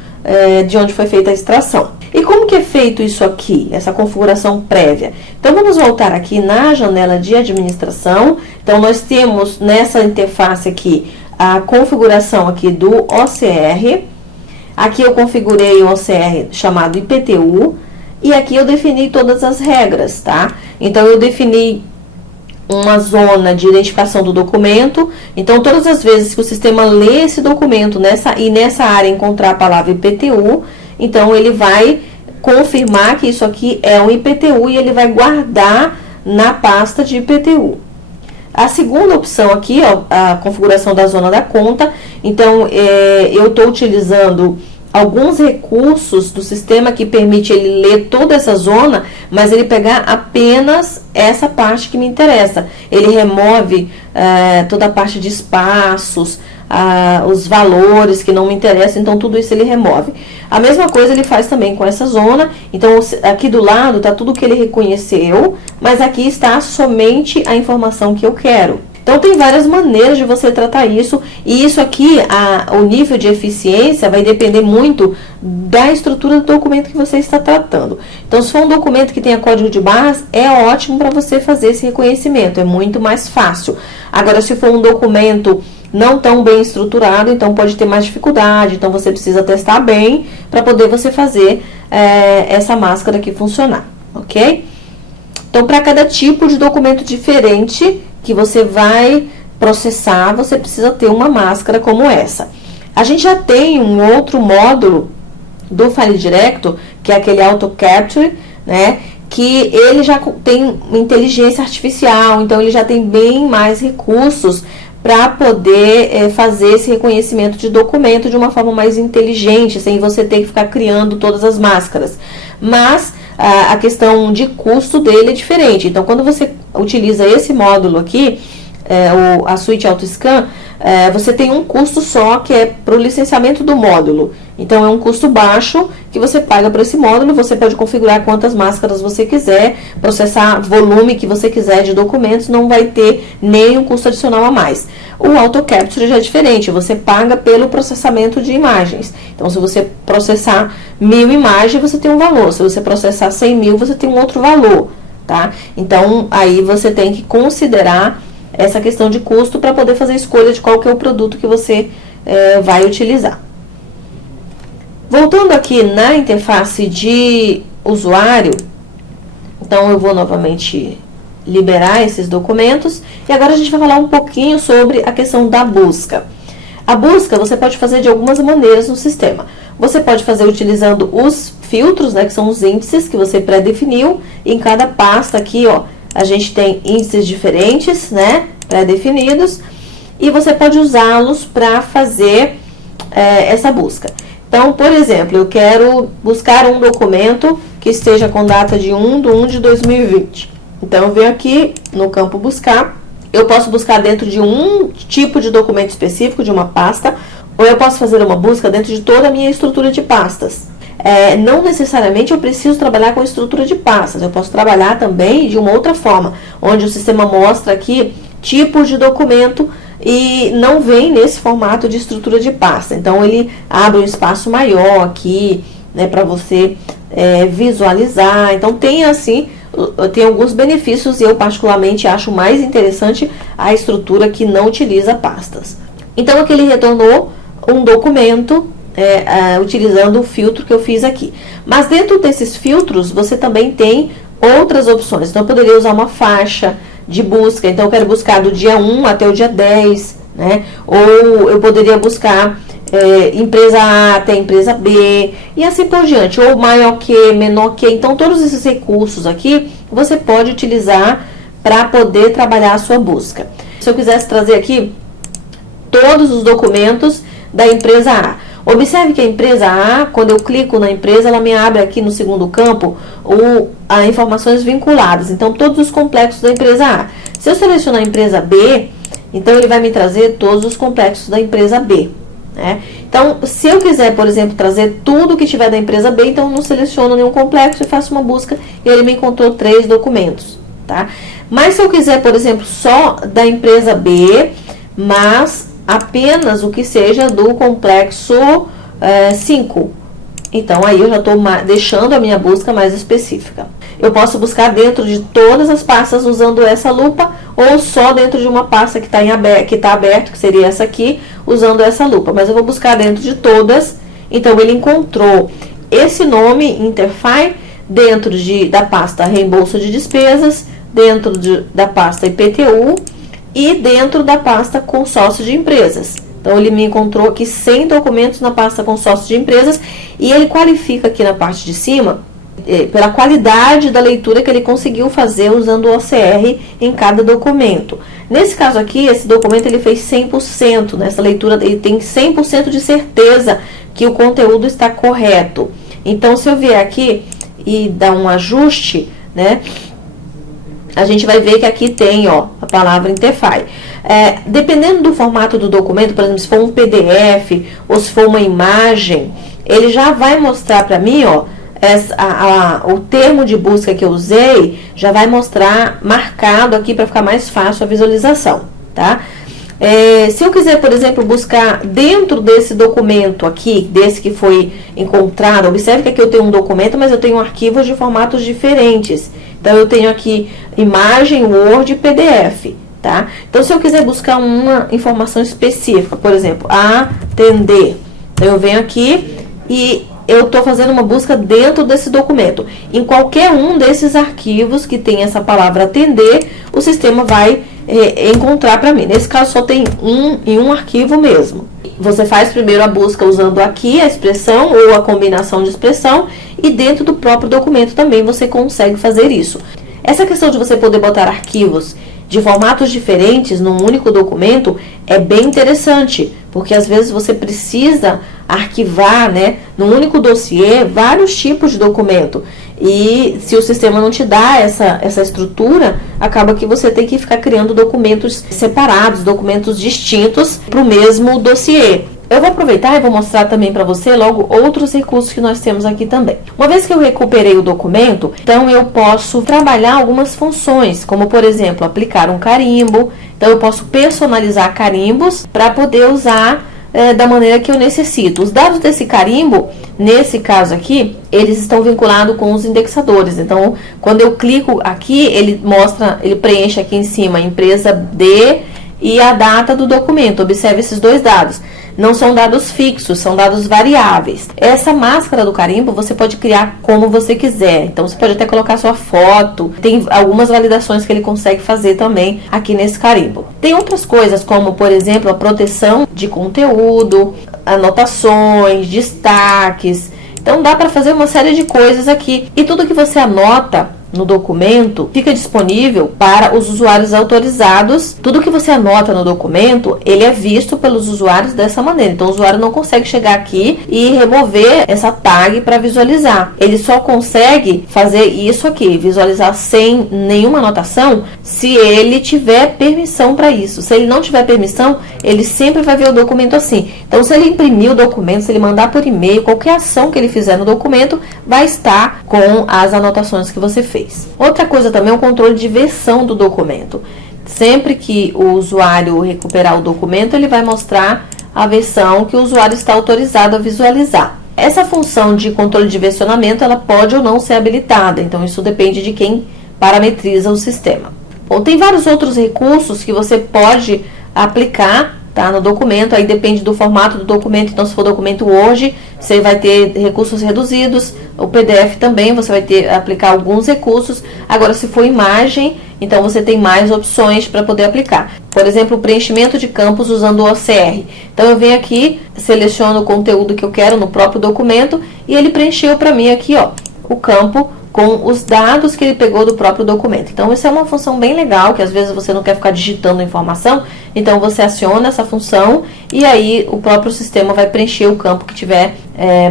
de onde foi feita a extração. E como que é feito isso aqui, essa configuração prévia? Então, vamos voltar aqui na janela de administração. Então, nós temos nessa interface aqui a configuração aqui do OCR. Aqui eu configurei o OCR chamado IPTU, e aqui eu defini todas as regras, tá? Então, eu defini uma zona de identificação do documento. Então, todas as vezes que o sistema lê esse documento nessa área encontrar a palavra IPTU, então ele vai confirmar que isso aqui é um IPTU e ele vai guardar na pasta de IPTU. A segunda opção aqui, ó, a configuração da zona da conta. Então, eu estou utilizando alguns recursos do sistema que permite ele ler toda essa zona, mas ele pegar apenas essa parte que me interessa. Ele remove toda a parte de espaços, os valores que não me interessam, então tudo isso ele remove. A mesma coisa ele faz também com essa zona. Então, aqui do lado está tudo que ele reconheceu, mas aqui está somente a informação que eu quero. Então, tem várias maneiras de você tratar isso, e isso aqui, o nível de eficiência vai depender muito da estrutura do documento que você está tratando. Então, se for um documento que tenha código de barras, é ótimo para você fazer esse reconhecimento, é muito mais fácil. Agora, se for um documento não tão bem estruturado, então pode ter mais dificuldade, então você precisa testar bem para poder você fazer essa máscara aqui funcionar, ok? Então, para cada tipo de documento diferente que você vai processar, você precisa ter uma máscara como essa. A gente já tem um outro módulo do File Director, que é aquele Auto Capture, né? Que ele já tem inteligência artificial, então ele já tem bem mais recursos para poder fazer esse reconhecimento de documento de uma forma mais inteligente, sem você ter que ficar criando todas as máscaras. Mas a questão de custo dele é diferente. Então, quando você utiliza esse módulo aqui, a Suite AutoScan, você tem um custo só, que é para o licenciamento do módulo. Então, é um custo baixo que você paga para esse módulo. Você pode configurar quantas máscaras você quiser, processar volume que você quiser de documentos, não vai ter nenhum custo adicional a mais. O Auto Capture já é diferente, você paga pelo processamento de imagens. Então, se você processar 1000 imagens, você tem um valor. Se você processar 100.000, você tem um outro valor, tá? Então, aí você tem que considerar essa questão de custo para poder fazer a escolha de qual que é o produto que você vai utilizar. Voltando aqui na interface de usuário, então eu vou novamente liberar esses documentos e agora a gente vai falar um pouquinho sobre a questão da busca. A busca você pode fazer de algumas maneiras no sistema. Você pode fazer utilizando os filtros, né, que são os índices que você pré-definiu. Em cada pasta aqui, ó, a gente tem índices diferentes, né, pré-definidos, e você pode usá-los para fazer essa busca. Então, por exemplo, eu quero buscar um documento que esteja com data de 1/1 de 2020. Então, eu venho aqui no campo buscar. Eu posso buscar dentro de um tipo de documento específico, de uma pasta, ou eu posso fazer uma busca dentro de toda a minha estrutura de pastas. Não necessariamente eu preciso trabalhar com estrutura de pastas, eu posso trabalhar também de uma outra forma, onde o sistema mostra aqui tipos de documento e não vem nesse formato de estrutura de pasta. Então, ele abre um espaço maior aqui, né, para você visualizar. Então, tem alguns benefícios e eu particularmente acho mais interessante a estrutura que não utiliza pastas. Então, aqui ele retornou um documento utilizando o filtro que eu fiz aqui. Mas dentro desses filtros, você também tem outras opções. Então, eu poderia usar uma faixa de busca. Então, eu quero buscar do dia 1 até o dia 10, né? Ou eu poderia buscar empresa A até empresa B, e assim por diante. Ou maior que, menor que. Então, todos esses recursos aqui, você pode utilizar para poder trabalhar a sua busca. Se eu quisesse trazer aqui todos os documentos da empresa A. Observe que a empresa A, quando eu clico na empresa, ela me abre aqui no segundo campo as informações vinculadas. Então, todos os complexos da empresa A. Se eu selecionar a empresa B, então ele vai me trazer todos os complexos da empresa B, né? Então, se eu quiser, por exemplo, trazer tudo que tiver da empresa B, então eu não seleciono nenhum complexo e faço uma busca e ele me encontrou 3 documentos, tá? Mas se eu quiser, por exemplo, só da empresa B, mas apenas o que seja do complexo 5. Então, aí eu já estou deixando a minha busca mais específica. Eu posso buscar dentro de todas as pastas usando essa lupa, ou só dentro de uma pasta que está aberto, que seria essa aqui, usando essa lupa. Mas eu vou buscar dentro de todas. Então, ele encontrou esse nome, Interfy, dentro da pasta Reembolso de Despesas, dentro da pasta IPTU, e dentro da pasta Consórcio de Empresas. Então, ele me encontrou aqui 100 documentos na pasta consórcio de empresas e ele qualifica aqui na parte de cima pela qualidade da leitura que ele conseguiu fazer usando o OCR em cada documento. Nesse caso aqui, esse documento ele fez 100%, nessa leitura ele tem 100% de certeza que o conteúdo está correto. Então, se eu vier aqui e dar um ajuste, né, a gente vai ver que aqui tem, ó, a palavra Interfy. Dependendo do formato do documento, por exemplo, se for um PDF ou se for uma imagem, ele já vai mostrar para mim, ó, o termo de busca que eu usei, já vai mostrar marcado aqui para ficar mais fácil a visualização, tá? Se eu quiser, por exemplo, buscar dentro desse documento aqui, desse que foi encontrado, observe que aqui eu tenho um documento, mas eu tenho arquivos de formatos diferentes. Então, eu tenho aqui imagem, Word e PDF, tá? Então, se eu quiser buscar uma informação específica, por exemplo, atender, então eu venho aqui e eu estou fazendo uma busca dentro desse documento. Em qualquer um desses arquivos que tem essa palavra atender, o sistema vai encontrar para mim. Nesse caso, só tem em um arquivo mesmo. Você faz primeiro a busca usando aqui a expressão ou a combinação de expressão e dentro do próprio documento também você consegue fazer isso. Essa questão de você poder botar arquivos de formatos diferentes num único documento é bem interessante, porque às vezes você precisa arquivar, né, num único dossiê vários tipos de documento. E se o sistema não te dá essa estrutura, acaba que você tem que ficar criando documentos separados, documentos distintos para o mesmo dossiê. Eu vou aproveitar e vou mostrar também para você logo outros recursos que nós temos aqui também. Uma vez que eu recuperei o documento, então eu posso trabalhar algumas funções, como por exemplo, aplicar um carimbo. Então eu posso personalizar carimbos para poder usar da maneira que eu necessito. Os dados desse carimbo, nesse caso aqui, eles estão vinculados com os indexadores. Então, quando eu clico aqui, ele preenche aqui em cima a empresa D e a data do documento. Observe esses dois dados. Não são dados fixos, são dados variáveis. Essa máscara do carimbo você pode criar como você quiser. Então, você pode até colocar sua foto. Tem algumas validações que ele consegue fazer também aqui nesse carimbo. Tem outras coisas, como, por exemplo, a proteção de conteúdo, anotações, destaques. Então, dá para fazer uma série de coisas aqui. E tudo que você anota no documento fica disponível para os usuários autorizados. Tudo que você anota no documento, ele é visto pelos usuários dessa maneira. Então, o usuário não consegue chegar aqui e remover essa tag para visualizar. Ele só consegue fazer isso aqui, visualizar sem nenhuma anotação, se ele tiver permissão para isso. Se ele não tiver permissão, ele sempre vai ver o documento assim. Então, se ele imprimir o documento, se ele mandar por e-mail, qualquer ação que ele fizer no documento, vai estar com as anotações que você fez. Outra coisa também é o controle de versão do documento. Sempre que o usuário recuperar o documento, ele vai mostrar a versão que o usuário está autorizado a visualizar. Essa função de controle de versionamento, ela pode ou não ser habilitada, então isso depende de quem parametriza o sistema. Bom, tem vários outros recursos que você pode aplicar, tá, no documento, aí depende do formato do documento. Então, se for documento Word, você vai ter recursos reduzidos, o PDF também, você vai ter aplicar alguns recursos. Agora, se for imagem, então você tem mais opções para poder aplicar. Por exemplo, o preenchimento de campos usando o OCR. Então, eu venho aqui, seleciono o conteúdo que eu quero no próprio documento e ele preencheu para mim aqui, ó, o campo com os dados que ele pegou do próprio documento. Então, isso é uma função bem legal, que às vezes você não quer ficar digitando informação, então você aciona essa função e aí o próprio sistema vai preencher o campo que tiver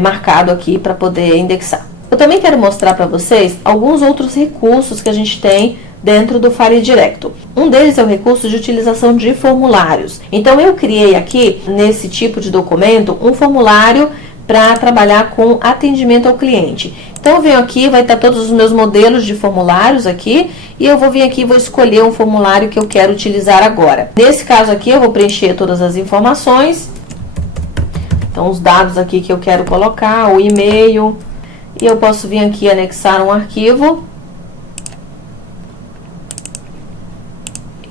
marcado aqui para poder indexar. Eu também quero mostrar para vocês alguns outros recursos que a gente tem dentro do File Director. Um deles é o recurso de utilização de formulários. Então, eu criei aqui, nesse tipo de documento, um formulário para trabalhar com atendimento ao cliente. Então, eu venho aqui, vai estar todos os meus modelos de formulários aqui, e eu vou vir aqui e vou escolher um formulário que eu quero utilizar agora. Nesse caso aqui, eu vou preencher todas as informações. Então, os dados aqui que eu quero colocar, o e-mail, e eu posso vir aqui e anexar um arquivo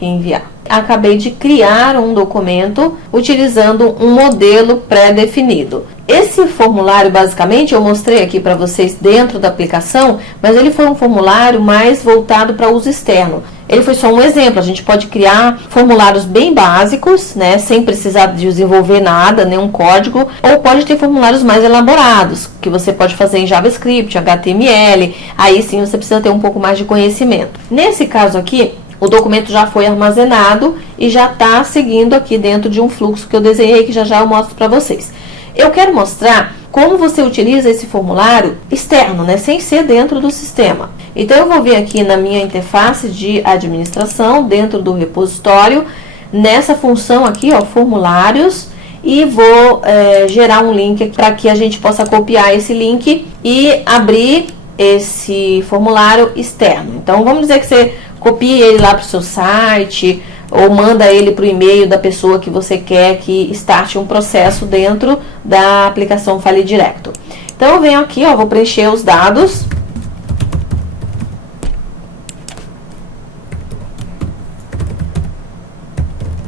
e enviar. Acabei de criar um documento utilizando um modelo pré-definido. Esse formulário, basicamente, eu mostrei aqui para vocês dentro da aplicação, mas ele foi um formulário mais voltado para uso externo. Ele foi só um exemplo, a gente pode criar formulários bem básicos, né, sem precisar desenvolver nada, nenhum código, ou pode ter formulários mais elaborados, que você pode fazer em JavaScript, HTML, aí sim você precisa ter um pouco mais de conhecimento. Nesse caso aqui, o documento já foi armazenado e já está seguindo aqui dentro de um fluxo que eu desenhei, que já eu mostro para vocês. Eu quero mostrar como você utiliza esse formulário externo, né, sem ser dentro do sistema. Então, eu vou vir aqui na minha interface de administração, dentro do repositório, nessa função aqui, ó, formulários, e vou gerar um link para que a gente possa copiar esse link e abrir esse formulário externo. Então, vamos dizer que você copie ele lá para o seu site, ou manda ele para o e-mail da pessoa que você quer que starte um processo dentro da aplicação Fale Direto. Então, eu venho aqui, ó, vou preencher os dados.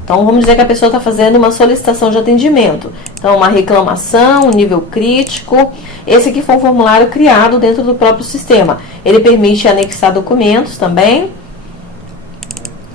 Então, vamos dizer que a pessoa está fazendo uma solicitação de atendimento. Então, uma reclamação, nível crítico. Esse aqui foi um formulário criado dentro do próprio sistema. Ele permite anexar documentos também.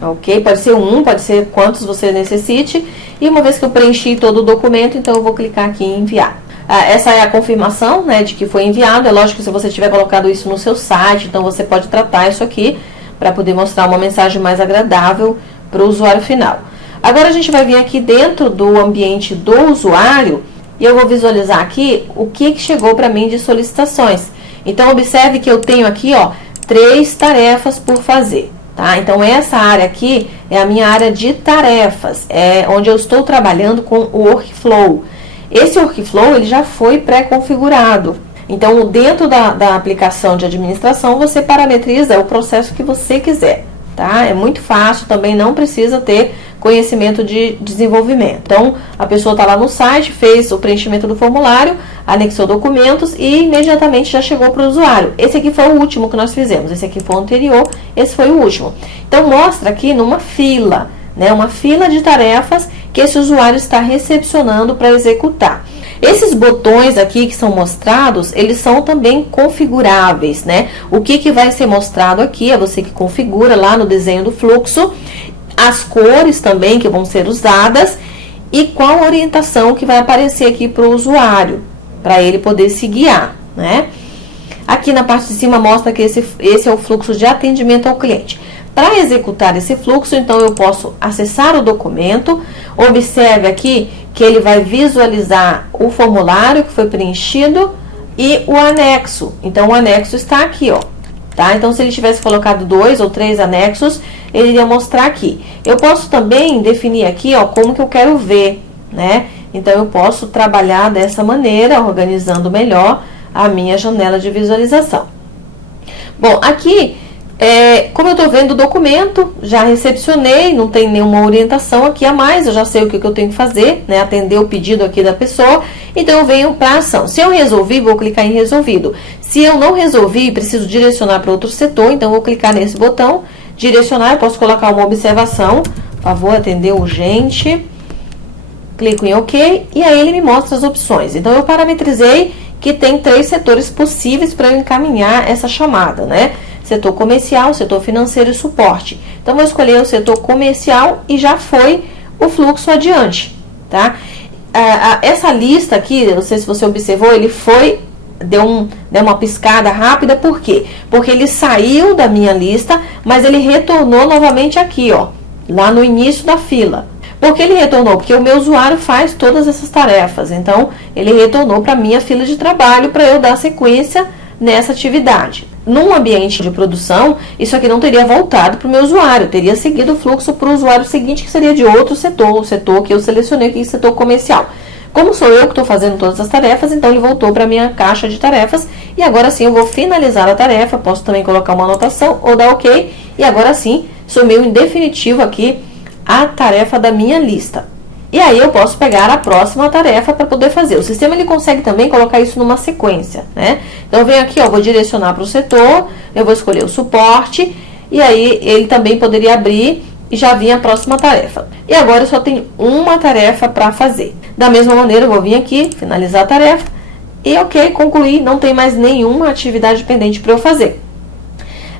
Ok? Pode ser um, pode ser quantos você necessite. E uma vez que eu preenchi todo o documento, então eu vou clicar aqui em enviar. Essa é a confirmação, né, de que foi enviado. É lógico que se você tiver colocado isso no seu site, então você pode tratar isso aqui para poder mostrar uma mensagem mais agradável para o usuário final. Agora a gente vai vir aqui dentro do ambiente do usuário e eu vou visualizar aqui o que chegou para mim de solicitações. Então observe que eu tenho aqui, ó, 3 tarefas por fazer. Tá? Então, essa área aqui é a minha área de tarefas, é onde eu estou trabalhando com o workflow. Esse workflow ele já foi pré-configurado. Então, dentro da aplicação de administração, você parametriza o processo que você quiser. Tá? É muito fácil, também não precisa ter conhecimento de desenvolvimento. Então, a pessoa está lá no site, fez o preenchimento do formulário, anexou documentos e imediatamente já chegou para o usuário. Esse aqui foi o último que nós fizemos, esse aqui foi o anterior, esse foi o último. Então, mostra aqui numa fila, né, uma fila de tarefas que esse usuário está recepcionando para executar. Esses botões aqui que são mostrados, eles são também configuráveis, né? O que vai ser mostrado aqui é você que configura lá no desenho do fluxo, as cores também que vão ser usadas e qual orientação que vai aparecer aqui para o usuário, para ele poder se guiar, né? Aqui na parte de cima mostra que esse é o fluxo de atendimento ao cliente. Para executar esse fluxo, então, eu posso acessar o documento. Observe aqui que ele vai visualizar o formulário que foi preenchido e o anexo. Então, o anexo está aqui, ó. Tá? Então, se ele tivesse colocado 2 ou 3 anexos, ele iria mostrar aqui. Eu posso também definir aqui, ó, como que eu quero ver, né? Então, eu posso trabalhar dessa maneira, organizando melhor a minha janela de visualização. Bom, aqui, como eu estou vendo o documento, já recepcionei, não tem nenhuma orientação aqui a mais, eu já sei o que eu tenho que fazer, né? Atender o pedido aqui da pessoa, então eu venho para a ação. Se eu resolvi, vou clicar em resolvido. Se eu não resolvi, preciso direcionar para outro setor, então eu vou clicar nesse botão, direcionar, eu posso colocar uma observação, por favor, atender urgente, clico em OK, e aí ele me mostra as opções. Então eu parametrizei que tem 3 setores possíveis para eu encaminhar essa chamada, né? Setor comercial, setor financeiro e suporte. Então, vou escolher o setor comercial e já foi o fluxo adiante, tá? Essa lista aqui, não sei se você observou, ele deu uma piscada rápida, por quê? Porque ele saiu da minha lista, mas ele retornou novamente aqui, ó, lá no início da fila. Por que ele retornou? Porque o meu usuário faz todas essas tarefas, então ele retornou para a minha fila de trabalho para eu dar sequência nessa atividade. Num ambiente de produção, isso aqui não teria voltado para o meu usuário, teria seguido o fluxo para o usuário seguinte, que seria de outro setor, o setor que eu selecionei aqui, setor comercial. Como sou eu que estou fazendo todas as tarefas, então ele voltou para a minha caixa de tarefas, e agora sim eu vou finalizar a tarefa, posso também colocar uma anotação ou dar OK, e agora sim sumiu em definitivo aqui a tarefa da minha lista. E aí eu posso pegar a próxima tarefa para poder fazer. O sistema ele consegue também colocar isso numa sequência, né? Então eu venho aqui, ó, vou direcionar para o setor, eu vou escolher o suporte, e aí ele também poderia abrir e já vinha a próxima tarefa. E agora eu só tenho uma tarefa para fazer. Da mesma maneira, eu vou vir aqui, finalizar a tarefa e ok, concluí, não tem mais nenhuma atividade pendente para eu fazer.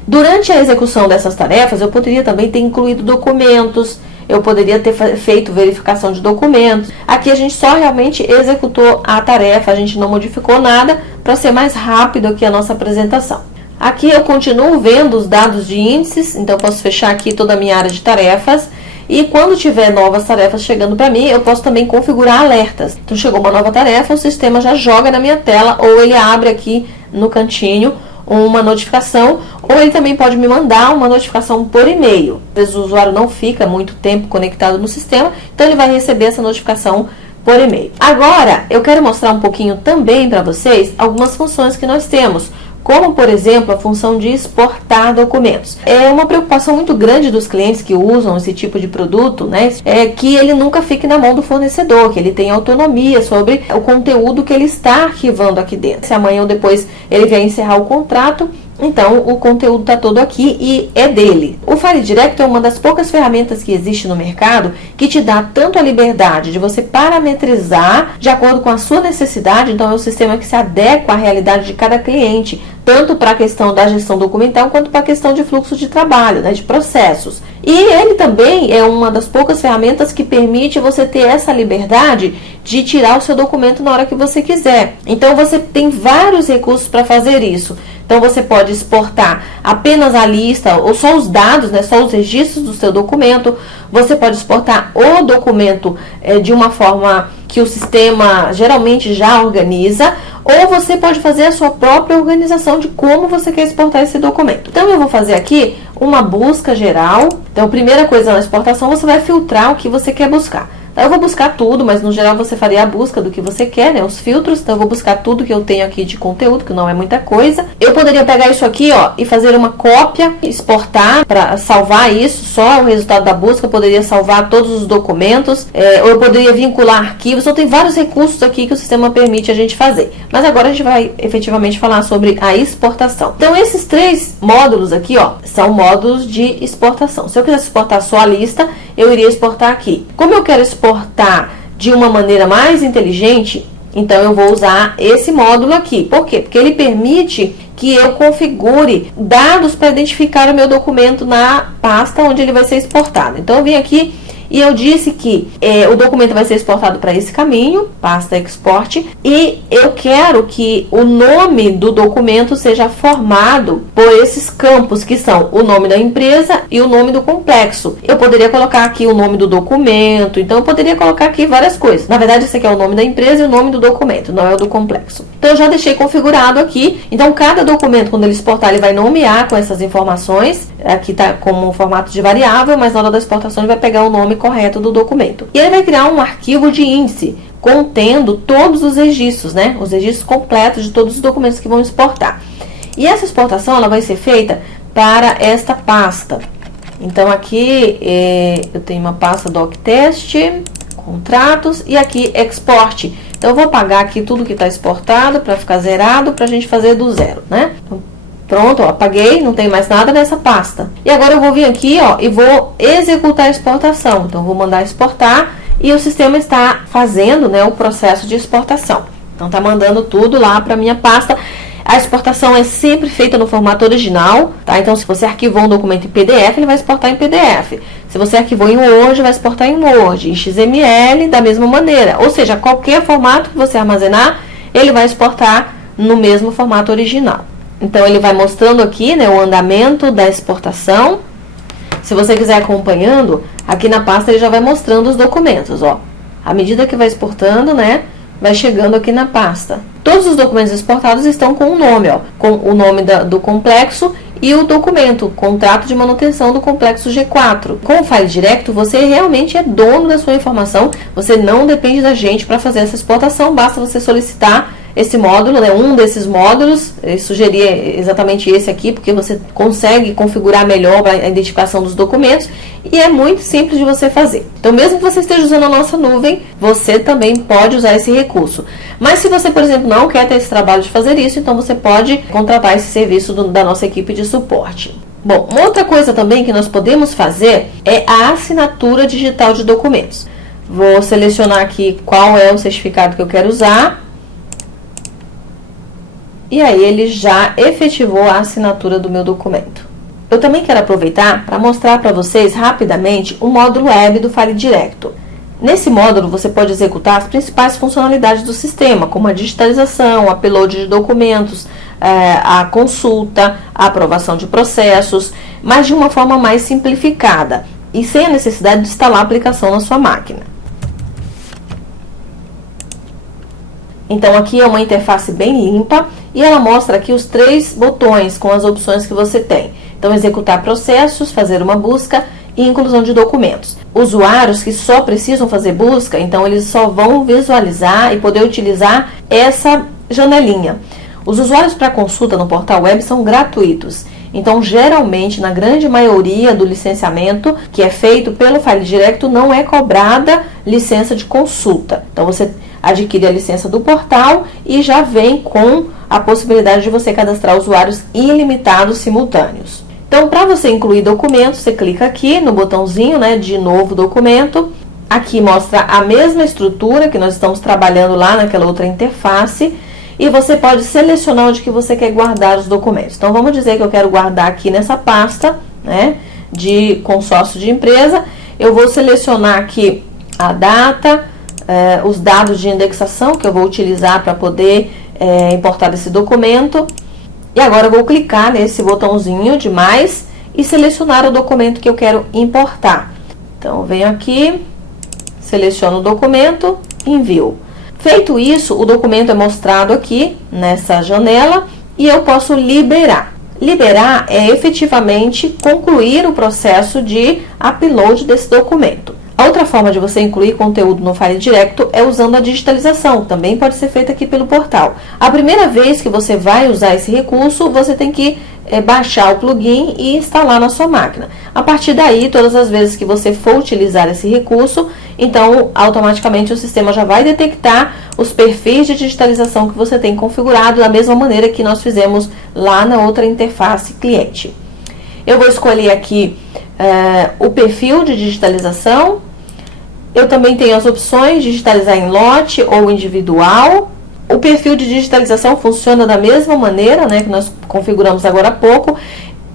Durante a execução dessas tarefas, eu poderia também ter incluído documentos, eu poderia ter feito verificação de documentos. Aqui a gente só realmente executou a tarefa, a gente não modificou nada para ser mais rápido aqui a nossa apresentação. Aqui eu continuo vendo os dados de índices, então eu posso fechar aqui toda a minha área de tarefas. E quando tiver novas tarefas chegando para mim, eu posso também configurar alertas. Então chegou uma nova tarefa, o sistema já joga na minha tela, ou ele abre aqui no cantinho uma notificação, ou ele também pode me mandar uma notificação por e-mail. Às vezes o usuário não fica muito tempo conectado no sistema, então ele vai receber essa notificação por e-mail. Agora, eu quero mostrar um pouquinho também para vocês algumas funções que nós temos, como, por exemplo, a função de exportar documentos. É uma preocupação muito grande dos clientes que usam esse tipo de produto, né? É que ele nunca fique na mão do fornecedor, que ele tenha autonomia sobre o conteúdo que ele está arquivando aqui dentro. Se amanhã ou depois ele vier encerrar o contrato, então o conteúdo está todo aqui e é dele. O File Direct é uma das poucas ferramentas que existe no mercado que te dá tanto a liberdade de você parametrizar de acordo com a sua necessidade, então é um sistema que se adequa à realidade de cada cliente, tanto para a questão da gestão documental quanto para a questão de fluxo de trabalho, né, de processos. E ele também é uma das poucas ferramentas que permite você ter essa liberdade de tirar o seu documento na hora que você quiser. Então você tem vários recursos para fazer isso. Então você pode exportar apenas a lista ou só os dados, né, só os registros do seu documento. Você pode exportar o documento de uma forma que o sistema geralmente já organiza, ou você pode fazer a sua própria organização de como você quer exportar esse documento. Então eu vou fazer aqui uma busca geral. Então a primeira coisa na exportação, você vai filtrar o que você quer buscar. Eu vou buscar tudo, mas no geral você faria a busca do que você quer, né? Os filtros. Então eu vou buscar tudo que eu tenho aqui de conteúdo, que não é muita coisa. Eu poderia pegar isso aqui, ó, e fazer uma cópia, exportar para salvar isso, só o resultado da busca. Eu poderia salvar todos os documentos, ou eu poderia vincular arquivos. Então tem vários recursos aqui que o sistema permite a gente fazer. Mas agora a gente vai efetivamente falar sobre a exportação. Então esses 3 módulos aqui, ó, são módulos de exportação. Se eu quisesse exportar só a lista, eu iria exportar aqui. Como eu quero exportar de uma maneira mais inteligente, então eu vou usar esse módulo aqui. Por quê? Porque ele permite que eu configure dados para identificar o meu documento na pasta onde ele vai ser exportado. Então eu vim aqui e eu disse que o documento vai ser exportado para esse caminho, pasta export, e eu quero que o nome do documento seja formado por esses campos que são o nome da empresa e o nome do complexo. Eu poderia colocar aqui o nome do documento, então eu poderia colocar aqui várias coisas. Na verdade, esse aqui é o nome da empresa e o nome do documento, não é o do complexo. Então eu já deixei configurado aqui. Então cada documento, quando ele exportar, ele vai nomear com essas informações. Aqui está como um formato de variável, mas na hora da exportação ele vai pegar o nome correto do documento. E ele vai criar um arquivo de índice contendo todos os registros, né? Os registros completos de todos os documentos que vão exportar. E essa exportação ela vai ser feita para esta pasta. Então aqui eu tenho uma pasta doctest, contratos e aqui export. Então eu vou apagar aqui tudo que está exportado para ficar zerado para a gente fazer do zero, né? Então, pronto, ó, apaguei, não tem mais nada nessa pasta. E agora eu vou vir aqui, ó, e vou executar a exportação. Então, vou mandar exportar e o sistema está fazendo, né, o processo de exportação. Então, está mandando tudo lá para a minha pasta. A exportação é sempre feita no formato original, tá? Então, se você arquivou um documento em PDF, ele vai exportar em PDF. Se você arquivou em Word, vai exportar em Word. Em XML, da mesma maneira. Ou seja, qualquer formato que você armazenar, ele vai exportar no mesmo formato original. Então, ele vai mostrando aqui, né, o andamento da exportação. Se você quiser acompanhando, aqui na pasta ele já vai mostrando os documentos, ó. À medida que vai exportando, né, vai chegando aqui na pasta. Todos os documentos exportados estão com o nome, ó, com o nome do complexo e o documento, contrato de manutenção do complexo G4. Com o File Direct, você realmente é dono da sua informação, você não depende da gente para fazer essa exportação, basta você solicitar esse módulo, né, um desses módulos. Eu sugeria exatamente esse aqui, porque você consegue configurar melhor a identificação dos documentos e é muito simples de você fazer. Então, mesmo que você esteja usando a nossa nuvem, você também pode usar esse recurso. Mas se você, por exemplo, não quer ter esse trabalho de fazer isso, então você pode contratar esse serviço da nossa equipe de suporte. Bom, uma outra coisa também que nós podemos fazer é a assinatura digital de documentos. Vou selecionar aqui qual é o certificado que eu quero usar. E aí ele já efetivou a assinatura do meu documento. Eu também quero aproveitar para mostrar para vocês rapidamente o módulo web do File Direto. Nesse módulo você pode executar as principais funcionalidades do sistema, como a digitalização, o upload de documentos, a consulta, a aprovação de processos, mas de uma forma mais simplificada e sem a necessidade de instalar a aplicação na sua máquina. Então aqui é uma interface bem limpa e ela mostra aqui os 3 botões com as opções que você tem. Então executar processos, fazer uma busca e inclusão de documentos. Usuários que só precisam fazer busca, então eles só vão visualizar e poder utilizar essa janelinha. Os usuários para consulta no portal web são gratuitos. Então, geralmente, na grande maioria do licenciamento que é feito pelo File Direto, não é cobrada licença de consulta. Então, você adquire a licença do portal e já vem com a possibilidade de você cadastrar usuários ilimitados simultâneos. Então, para você incluir documentos, você clica aqui no botãozinho, né, de novo documento. Aqui mostra a mesma estrutura que nós estamos trabalhando lá naquela outra interface. E você pode selecionar onde que você quer guardar os documentos. Então, vamos dizer que eu quero guardar aqui nessa pasta, né, de consórcio de empresa. Eu vou selecionar aqui a data, os dados de indexação que eu vou utilizar para poder importar esse documento. E agora eu vou clicar nesse botãozinho de mais e selecionar o documento que eu quero importar. Então, eu venho aqui, seleciono o documento e envio. Feito isso, o documento é mostrado aqui nessa janela e eu posso liberar. Liberar é efetivamente concluir o processo de upload desse documento. A outra forma de você incluir conteúdo no File Direto é usando a digitalização, também pode ser feita aqui pelo portal. A primeira vez que você vai usar esse recurso, você tem que baixar o plugin e instalar na sua máquina. A partir daí, todas as vezes que você for utilizar esse recurso, então automaticamente o sistema já vai detectar os perfis de digitalização que você tem configurado da mesma maneira que nós fizemos lá na outra interface cliente. Eu vou escolher aqui o perfil de digitalização. Eu também tenho as opções de digitalizar em lote ou individual. O perfil de digitalização funciona da mesma maneira, né, que nós configuramos agora há pouco.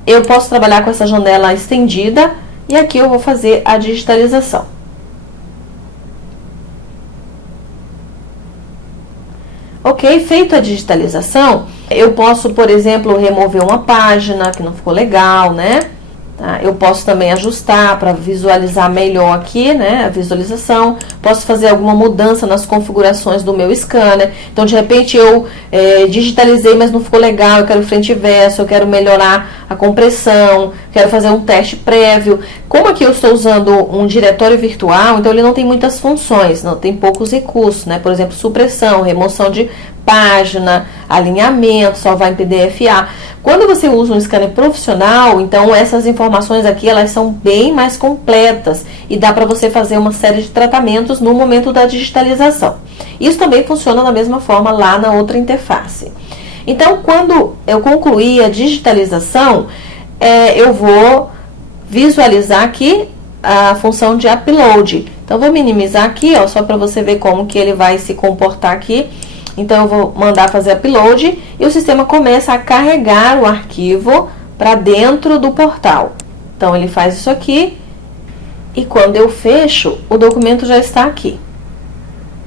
Eu posso trabalhar com essa janela estendida e aqui eu vou fazer a digitalização. Ok, feito a digitalização, eu posso, por exemplo, remover uma página que não ficou legal, né? Eu posso também ajustar para visualizar melhor aqui, né, a visualização. Posso fazer alguma mudança nas configurações do meu scanner. Então, de repente, eu digitalizei, mas não ficou legal. Eu quero frente e verso, eu quero melhorar a compressão, quero fazer um teste prévio. Como aqui eu estou usando um diretório virtual, então ele não tem muitas funções, não tem poucos recursos, né? Por exemplo, supressão, remoção de página, alinhamento, salvar em PDF-A. Quando você usa um scanner profissional, então essas informações aqui, elas são bem mais completas e dá para você fazer uma série de tratamentos no momento da digitalização. Isso também funciona da mesma forma lá na outra interface. Então, quando eu concluir a digitalização, eu vou visualizar aqui a função de upload. Então, vou minimizar aqui, ó, só para você ver como que ele vai se comportar aqui. Então, eu vou mandar fazer upload e o sistema começa a carregar o arquivo para dentro do portal. Então, ele faz isso aqui e quando eu fecho, o documento já está aqui.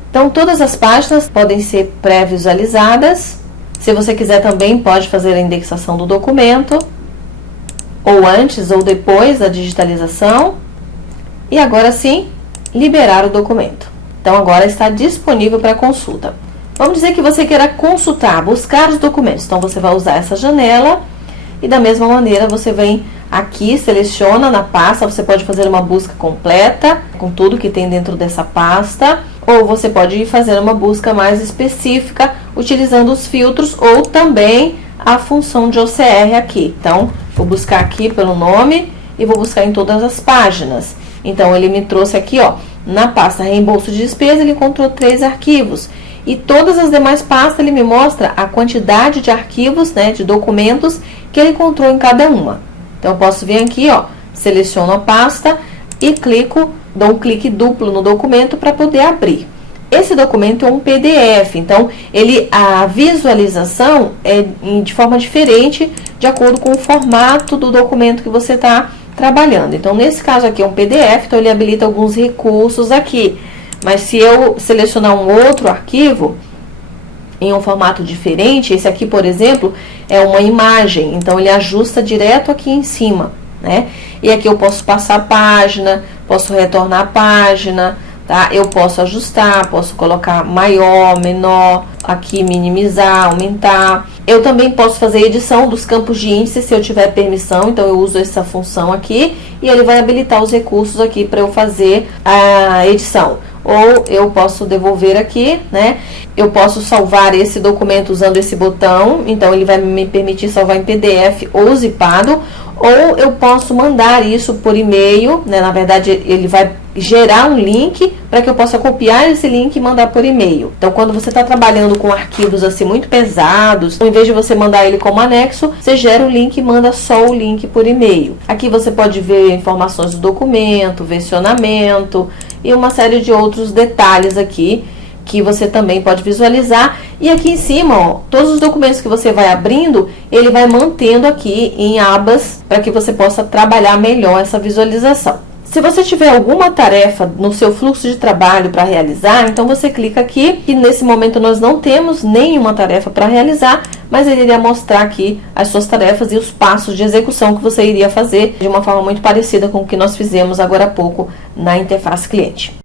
Então, todas as páginas podem ser pré-visualizadas. Se você quiser também, pode fazer a indexação do documento, ou antes ou depois da digitalização. E agora sim, liberar o documento. Então, agora está disponível para consulta. Vamos dizer que você queira consultar, buscar os documentos. Então, você vai usar essa janela e da mesma maneira você vem aqui, seleciona na pasta. Você pode fazer uma busca completa com tudo que tem dentro dessa pasta. Ou você pode ir fazer uma busca mais específica utilizando os filtros ou também a função de OCR aqui. Então, vou buscar aqui pelo nome e vou buscar em todas as páginas. Então, ele me trouxe aqui, ó, na pasta reembolso de despesa, ele encontrou 3 arquivos. E todas as demais pastas, ele me mostra a quantidade de arquivos, né, de documentos que ele encontrou em cada uma. Então, eu posso vir aqui, ó, seleciono a pasta e clico dou um clique duplo no documento para poder abrir. Esse documento é um PDF, então a visualização é de forma diferente de acordo com o formato do documento que você está trabalhando. Então, nesse caso aqui é um PDF, então ele habilita alguns recursos aqui. Mas se eu selecionar um outro arquivo em um formato diferente, esse aqui, por exemplo, é uma imagem, então ele ajusta direto aqui em cima, né? E aqui eu posso passar a página, posso retornar a página, tá? Eu posso ajustar, posso colocar maior, menor, aqui minimizar, aumentar. Eu também posso fazer edição dos campos de índice se eu tiver permissão, então eu uso essa função aqui e ele vai habilitar os recursos aqui para eu fazer a edição. Ou eu posso devolver aqui, né? Eu posso salvar esse documento usando esse botão, então ele vai me permitir salvar em PDF ou zipado, ou eu posso mandar isso por e-mail, né? Na verdade, ele vai gerar um link para que eu possa copiar esse link e mandar por e-mail. Então, quando você está trabalhando com arquivos assim muito pesados, em vez de você mandar ele como anexo, você gera o link e manda só o link por e-mail. Aqui você pode ver informações do documento, versionamento e uma série de outros detalhes aqui que você também pode visualizar. E aqui em cima, ó, todos os documentos que você vai abrindo, ele vai mantendo aqui em abas para que você possa trabalhar melhor essa visualização. Se você tiver alguma tarefa no seu fluxo de trabalho para realizar, então você clica aqui, e nesse momento nós não temos nenhuma tarefa para realizar, mas ele iria mostrar aqui as suas tarefas e os passos de execução que você iria fazer de uma forma muito parecida com o que nós fizemos agora há pouco na interface cliente.